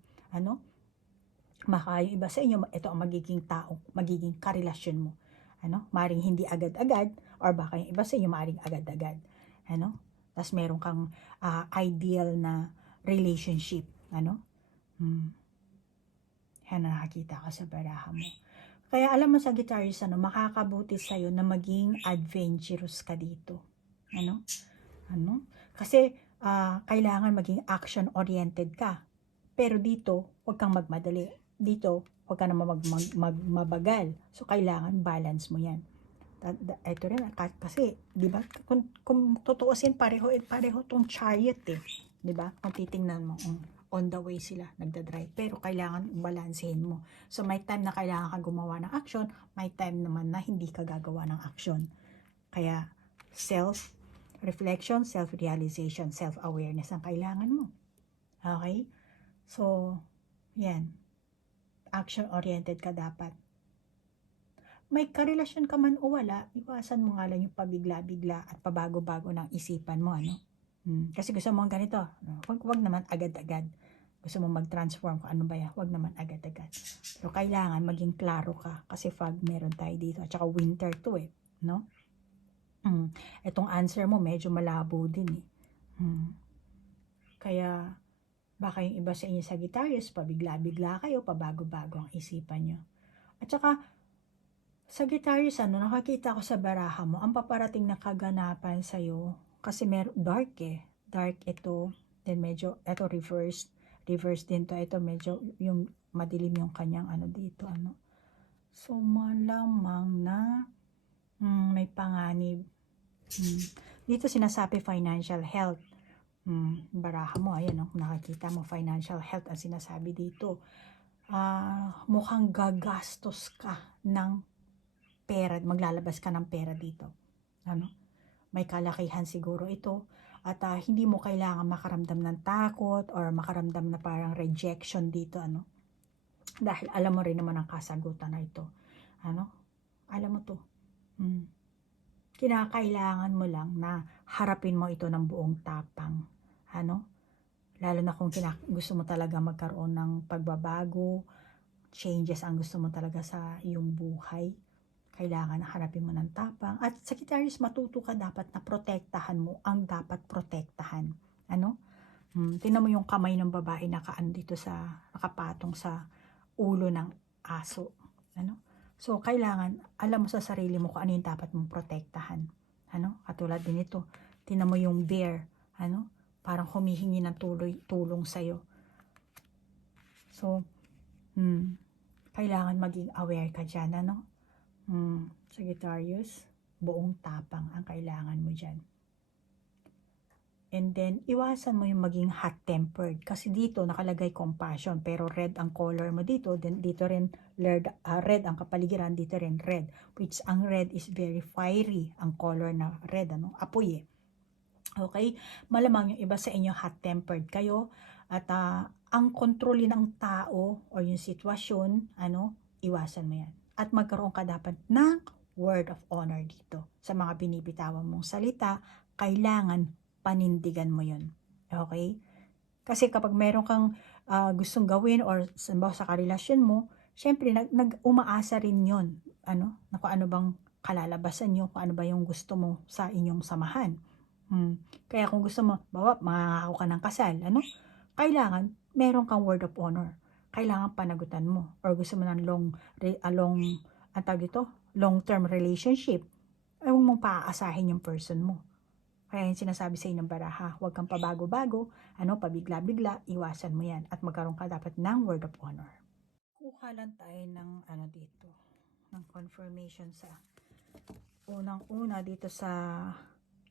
maka yung iba sa inyo, ito ang magiging karelasyon mo, maring hindi agad-agad, or baka yung iba sa inyo maring agad-agad, tapos meron kang ideal na relationship, yan nakakita ka sa baraha mo. Kaya alam mo, Sagittarius, makakabuti sa'yo na maging adventurous ka dito. Kasi kailangan maging action-oriented ka. Pero dito, huwag kang magmadali. Dito, huwag ka naman mabagal. So, kailangan balance mo yan. Ito rin, kasi, di ba, kung tutuusin, pareho tong Chariot eh. Di ba? Kung titingnan mo, on the way sila, nagdadrive. Pero kailangan balansehin mo. So, may time na kailangan kang gumawa ng action, may time naman na hindi ka gagawa ng action. Kaya, self-reflection, self-realization, self-awareness ang kailangan mo. Okay? So, yan. Action-oriented ka dapat. May karelasyon ka man o wala, iwasan mo nga lang yung pabigla-bigla at pabago-bago ng isipan mo, Kasi gusto mo ganito, wag naman agad-agad. Gusto mo mag-transform kung ano ba yan, wag naman agad-agad. Pero kailangan maging klaro ka, kasi fog meron tayo dito, at saka winter to no? Itong answer mo medyo malabo din Kaya, baka yung iba sa inyo Sagittarius, pabigla-bigla kayo, pabago-bago ang isipan nyo. At saka, Sagittarius, nakakita ko sa baraha mo, ang paparating na kaganapan sa'yo, kasi dark dark ito, then medyo, ito reverse din to, ito medyo, yung madilim yung kanyang dito, So, malamang na, may panganib. Dito sinasabi financial health. Baraha mo, ayan, nakikita mo, financial health ang sinasabi dito. Mukhang gagastos ka ng pera, maglalabas ka ng pera dito. May kalakihan siguro ito, at hindi mo kailangan makaramdam ng takot or makaramdam na parang rejection dito, dahil alam mo rin naman ang kasagutan na ito. Alam mo to. Kinakailangan mo lang na harapin mo ito ng buong tapang. Lalo na kung gusto mo talaga magkaroon ng pagbabago, changes ang gusto mo talaga sa iyong buhay, kailangan harapin mo ng tapang. At Sagittarius, matuto ka dapat na protektahan mo ang dapat protektahan. Tingnan mo yung kamay ng babae dito nakapatong sa ulo ng aso. So, kailangan, alam mo sa sarili mo kung ano yung dapat mong protektahan. Ano? Katulad din ito. Tingnan mo yung bear. Ano? Parang humihingi ng tulong sa'yo. So, kailangan maging aware ka dyan, ano? Sagittarius, buong tapang ang kailangan mo dyan. And then, iwasan mo yung maging hot-tempered. Kasi dito, nakalagay compassion. Pero red ang color mo dito. Then, dito rin, red ang kapaligiran. Dito rin red. Which, ang red is very fiery. Ang color na red, ano? Apoy eh. Okay? Malamang yung iba sa inyo, hot-tempered kayo. At ang kontrolin ng tao o yung sitwasyon, ano, iwasan mo yan. At magkaroon ka dapat ng word of honor dito. Sa mga binibitawan mong salita, kailangan panindigan mo yun. Okay? Kasi kapag meron kang gustong gawin or sa karelasyon mo, syempre umaasa rin yun. Ano? Na kung ano bang kalalabasan nyo, kung ano ba yung gusto mo sa inyong samahan. Kaya kung gusto mo, mangangako ka ng kasal, ano? Kailangan meron kang word of honor. Kailangan panagutan mo. Or gusto mo ng long-term relationship, huwag mong paaasahin yung person mo. Kaya yung sinasabi sa ng baraha, huwag kang pabago-bago, pabigla-bigla, iwasan mo yan. At magkaroon ka dapat ng word of honor. Kuha lang tayo ng dito, ng confirmation sa unang-una dito sa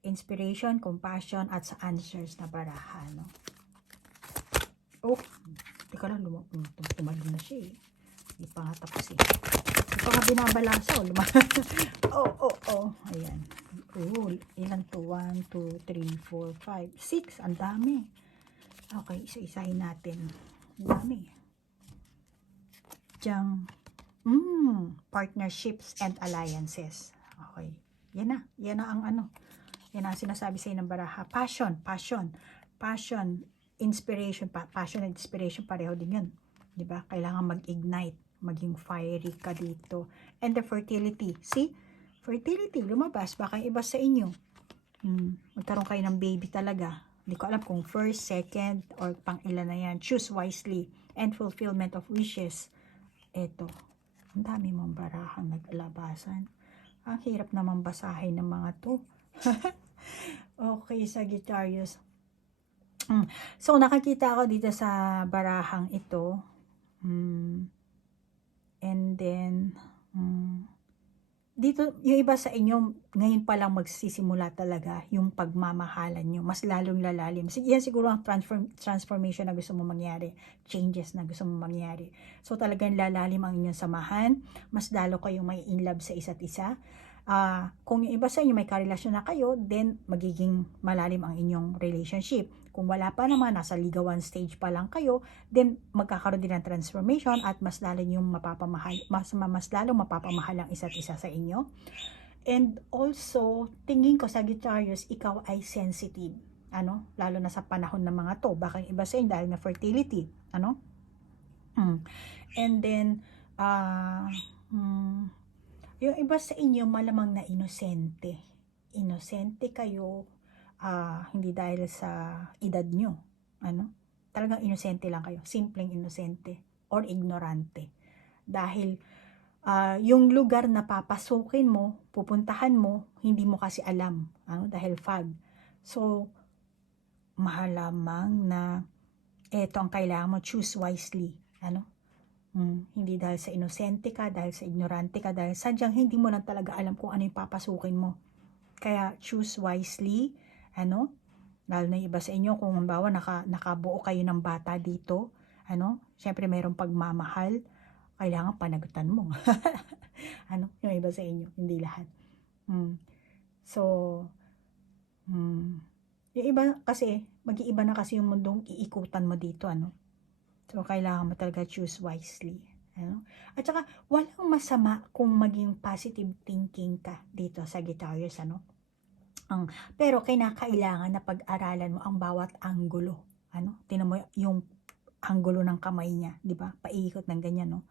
inspiration, compassion, at sa answers na baraha, no? Oh, teka lang, tumalon na siya eh. Hindi pa nga tapos eh. Hindi pa nga binabalasa, ayan. Ilan to? 1, 2, 3, 4, 5, 6. Ang dami. Okay, isa-isahin natin. Ang dami. Diyang, partnerships and alliances. Okay. Yan na ang yan ang sinasabi sa ng baraha. Passion, inspiration, passion and inspiration, pareho din yun. Diba? Kailangan mag-ignite, maging fiery ka dito. And the fertility. See? Fertility, lumabas. Baka iba sa inyo. Magkaroon kayo ng baby talaga. Hindi ko alam kung first, second, or pang ilan na yan. Choose wisely. And fulfillment of wishes. Eto. Ang dami mong barahang naglalabasan. Ang hirap naman basahin ng mga to. Okay, Sagittarius. So, nakakita ako dito sa barahang ito. And then, dito, yung iba sa inyo, ngayon pa lang magsisimula talaga yung pagmamahalan nyo. Mas lalong lalalim. Yan siguro ang transformation na gusto mo mangyari. Changes na gusto mo mangyari. So talagang lalalim ang inyong samahan. Mas lalo kayong may in love sa isa't isa. Kung yung iba sa inyo may karelasyon na kayo, then magiging malalim ang inyong relationship. Kung wala pa naman, nasa ligawan stage pa lang kayo, then magkakaroon din ng transformation at mas lalo yung mas lalong mapapamahal ang isa't isa sa inyo. And also, tingin ko, Sagittarius, ikaw ay sensitive. Lalo na sa panahon ng mga to. Baka iba sa inyo dahil na fertility. And then, yung iba sa inyo malamang na inosente. Inosente kayo, hindi dahil sa edad nyo. Talagang inosente lang kayo. Simpleng inosente or ignorante. Dahil yung lugar na papasukin mo, pupuntahan mo, hindi mo kasi alam. Dahil fog. So, malamang na eto ang kailangan mo, choose wisely. Hindi dahil sa inosente ka, dahil sa ignorante ka, dahil sadyang hindi mo lang talaga alam kung ano yung papasukin mo. Kaya choose wisely, lalo na iba sa inyo, kung halimbawa nakabuo kayo ng bata dito, syempre mayroong pagmamahal, kailangan panagutan mo. Yung iba sa inyo, hindi lahat. So, yung iba kasi, mag-iiba na kasi yung mundong iikutan mo dito, So, kailangan mo talaga choose wisely. At saka, walang masama kung maging positive thinking ka dito sa Sagittarius, pero kailangan na pag-aralan mo ang bawat anggulo. Tingnan mo yung anggulo ng kamay niya, di ba? Paikot ng ganyan, no?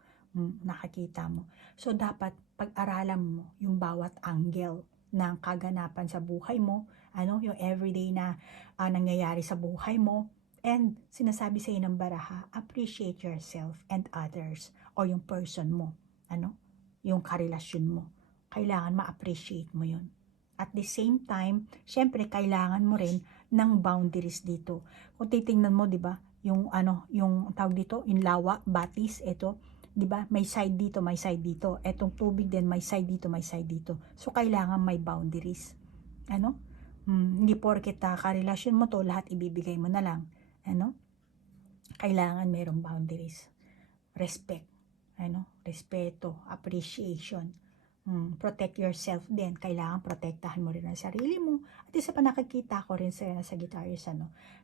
Nakakita mo. So, dapat pag-aralan mo yung bawat angle ng kaganapan sa buhay mo, yung everyday na nangyayari sa buhay mo. And sinasabi sa iyo ng baraha, appreciate yourself and others or yung person mo, yung karelasyon mo. Kailangan ma-appreciate mo yun. At the same time, syempre kailangan mo rin ng boundaries dito. Kung titingnan mo, 'di ba, yung yung tawag dito, yung lawa, batis, ito, 'di ba? May side dito, may side dito. Etong tubig din, may side dito, may side dito. So kailangan may boundaries. Hindi porket karelasyon mo to, lahat ibibigay mo na lang. Kailangan mayroong boundaries. Respect. Respeto, appreciation. Protect yourself din. Kailangan protektahan mo rin ang sarili mo. At isa pa nakikita ko rin sa Sagittarius,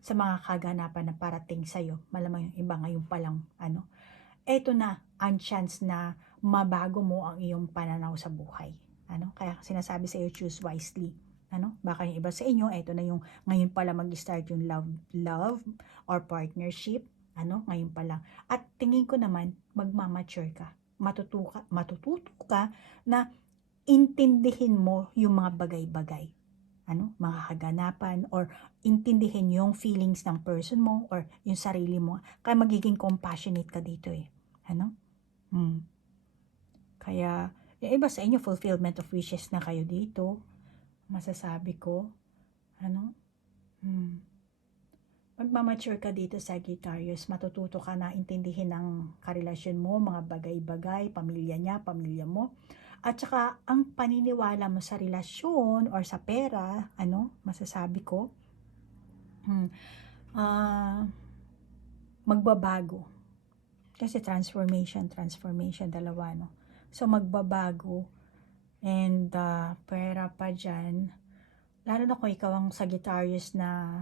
sa mga kaganapan na parating sa'yo. Malamang yung iba ngayon palang, eto na ang chance na mabago mo ang iyong pananaw sa buhay. Kaya sinasabi sa iyo, choose wisely. Baka yung iba sa inyo, eto na yung ngayon pala mag-start yung love or partnership. Ngayon pa lang. At tingin ko naman, magmamature ka. Matututo ka na intindihin mo yung mga bagay-bagay. Mga kaganapan, or intindihin yung feelings ng person mo or yung sarili mo. Kaya magiging compassionate ka dito eh. Kaya, yung iba sa inyo, fulfillment of wishes na kayo dito. Masasabi ko, magmamature ka dito, Sagittarius. Matututo ka na intindihin ang karelasyon mo, mga bagay-bagay, pamilya niya, pamilya mo. At saka, ang paniniwala mo sa relasyon or sa pera, masasabi ko, magbabago. Kasi transformation, dalawa, So, magbabago. And, pera pa dyan. Lalo na kung ikaw ang Sagittarius na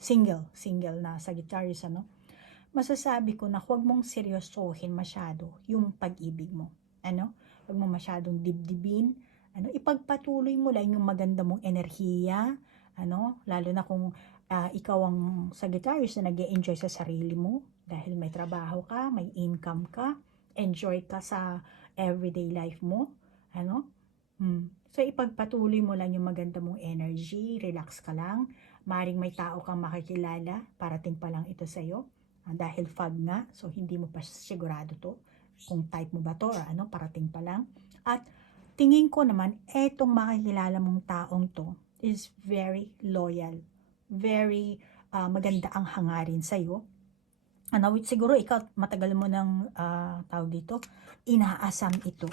single na Sagittarius, masasabi ko na huwag mong seryosohin masyado yung pag-ibig mo. Huwag mong masyadong dibdibin. Ipagpatuloy mo lang yung maganda mong enerhiya. Lalo na kung ikaw ang Sagittarius na nag-e-enjoy sa sarili mo dahil may trabaho ka, may income ka, enjoy ka sa everyday life mo. So, ipagpatuloy mo lang yung maganda mong energy, relax ka lang. Maring may tao kang makikilala, parating pa lang ito sa'yo. Dahil fog nga, so hindi mo pa sigurado to. Kung type mo ba to, or parating pa lang. At tingin ko naman, etong makikilala mong taong to is very loyal. Very maganda ang hangarin sa'yo. Siguro ikaw, matagal mo ng tawag dito, inaasam ito.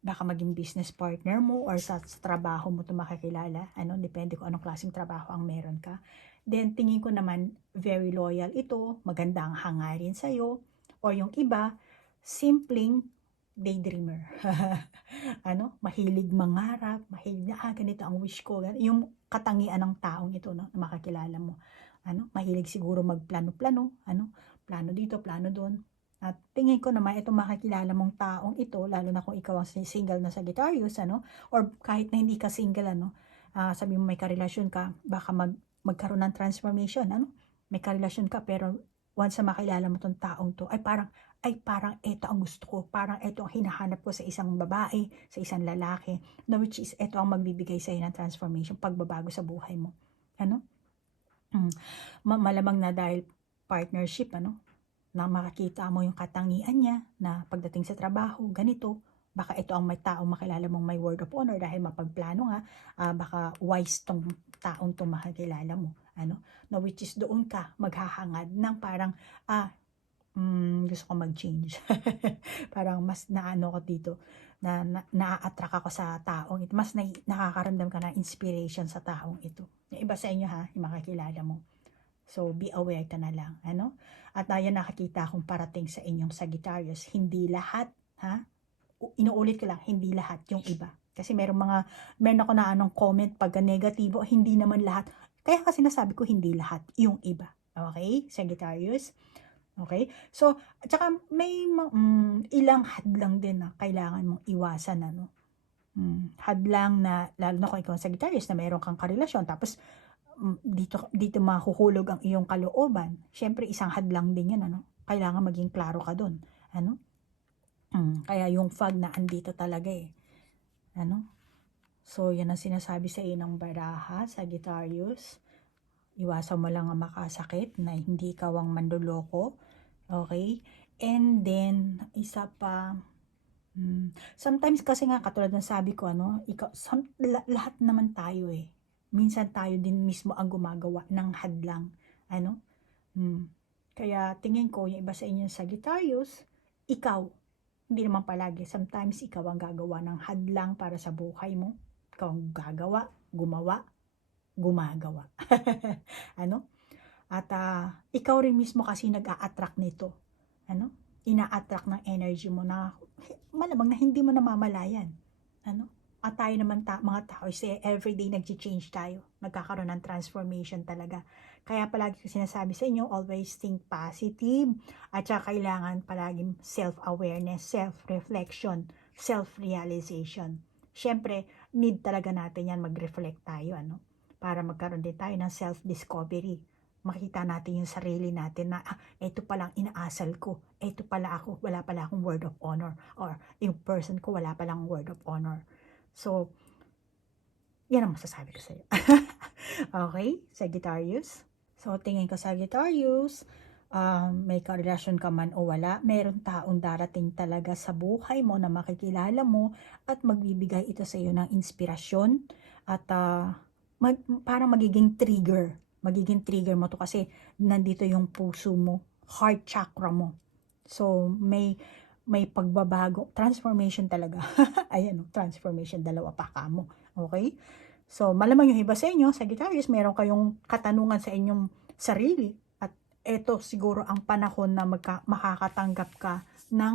Baka maging business partner mo or sa trabaho mo ito makikilala. Depende kung anong klaseng trabaho ang meron ka. Then, tingin ko naman, very loyal ito, maganda ang hangarin sa'yo. Or yung iba, simpleng daydreamer. Mahilig mangarap, mahilig na, ganito ang wish ko. Yung katangian ng taong ito, na makakilala mo. Mahilig siguro magplano-plano, plano dito, plano doon. At tingin ko naman, itong makakilala mong taong ito, lalo na kung ikaw ang single na Sagittarius, or kahit na hindi ka single, sabi mo may karelasyon ka, baka magkaroon ng transformation, may karelasyon ka, pero once na makilala mo tong taong to, ay parang ito ang gusto ko, parang ito ang hinahanap ko sa isang babae, sa isang lalaki, which is ito ang magbibigay sa iyo ng transformation, pagbabago sa buhay mo. Malamang na dahil partnership, na makakita mo yung katangian niya na pagdating sa trabaho, ganito, baka ito ang may taong makilala mong may word of honor dahil mapagplano nga, baka wise tong taong to makakilala mo, which is doon ka maghahangad ng parang, gusto ko mag-change. Parang mas naano ko dito, na-attract ako sa taong ito, mas nakakaramdam ka ng inspiration sa taong ito. Yung iba sa inyo yung makakilala mo. So, be aware ka na lang. At ayan, nakakita akong parating sa inyong Sagittarius. Hindi lahat, inuulit ko lang, hindi lahat yung iba. Kasi meron ako na comment pagka negatibo, hindi naman lahat. Kaya kasi nasabi ko, hindi lahat yung iba. Okay, Sagittarius? Okay? So, at saka may ilang hadlang din na kailangan mong iwasan, hadlang na, lalo na kung ikaw ang Sagittarius na meron kang karelasyon, tapos dito mahuhulog ang iyong kalooban. Syempre, isang hadlang din yan, Kailangan maging klaro ka doon, Kaya yung fog na andito talaga eh, So, yan ang sinasabi sa iyo ng baraha, Sagittarius. Iwasan mo lang ang makasakit na hindi ikaw ang manloloko. Okay? And then, isa pa, Sometimes kasi nga katulad ng sabi ko ano, lahat naman tayo eh. Minsan tayo din mismo ang gumagawa ng hadlang, ano? Hmm. Kaya tingin ko yung iba sa inyo Sagittarius, ikaw, hindi naman palagi. Sometimes ikaw ang gagawa ng hadlang para sa buhay mo. Ikaw ang gagawa, gumawa, gumagawa. Ano? At ikaw rin mismo kasi nag-a-attract nito. Ano? Ina-attract ng energy mo na malamang na hindi mo namamalayan. Ano? At tayo naman mga tao, everyday nag-change tayo. Nagkakaroon ng transformation talaga. Kaya palagi ko sinasabi sa inyo, always think positive. At saka kailangan palaging self-awareness, self-reflection, self-realization. Siyempre, need talaga natin yan mag-reflect tayo, ano? Para magkaroon din tayo ng self-discovery. Makita natin yung sarili natin na, ito palang inaasal ko. Ito pala ako, wala pala akong word of honor. Or yung person ko, wala palang word of honor. So, yan ang masasabi ko sa'yo. Okay, Sagittarius? So, tingin ko Sagittarius, may karelasyon ka man o wala, meron taong darating talaga sa buhay mo na makikilala mo at magbibigay ito sa iyo ng inspirasyon at parang magiging trigger. Magiging trigger mo to kasi nandito yung puso mo, heart chakra mo. So, may pagbabago, transformation talaga. Ayan, transformation, dalawa pa kamo. Okay? So, malamang yung iba sa inyo, Sagittarius, meron kayong katanungan sa inyong sarili. At eto siguro ang panahon na makakatanggap ka ng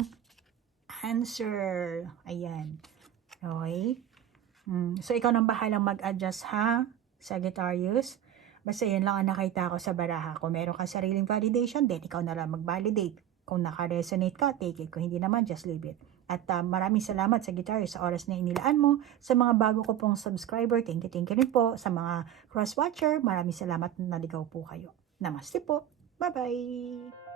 answer. Ayan. Okay? So, ikaw nang bahalang mag-adjust ha, Sagittarius. Basta yan lang ang nakita ko sa baraha. Kung meron kang sariling validation, then ikaw na lang mag-validate. Kung naka-resonate ka, take it. Kung hindi naman, just leave it. At maraming salamat Sagittarius sa oras na inilaan mo. Sa mga bago ko pong subscriber, thank you rin po. Sa mga cross-watcher, maraming salamat na naligaw po kayo. Namaste po. Bye-bye!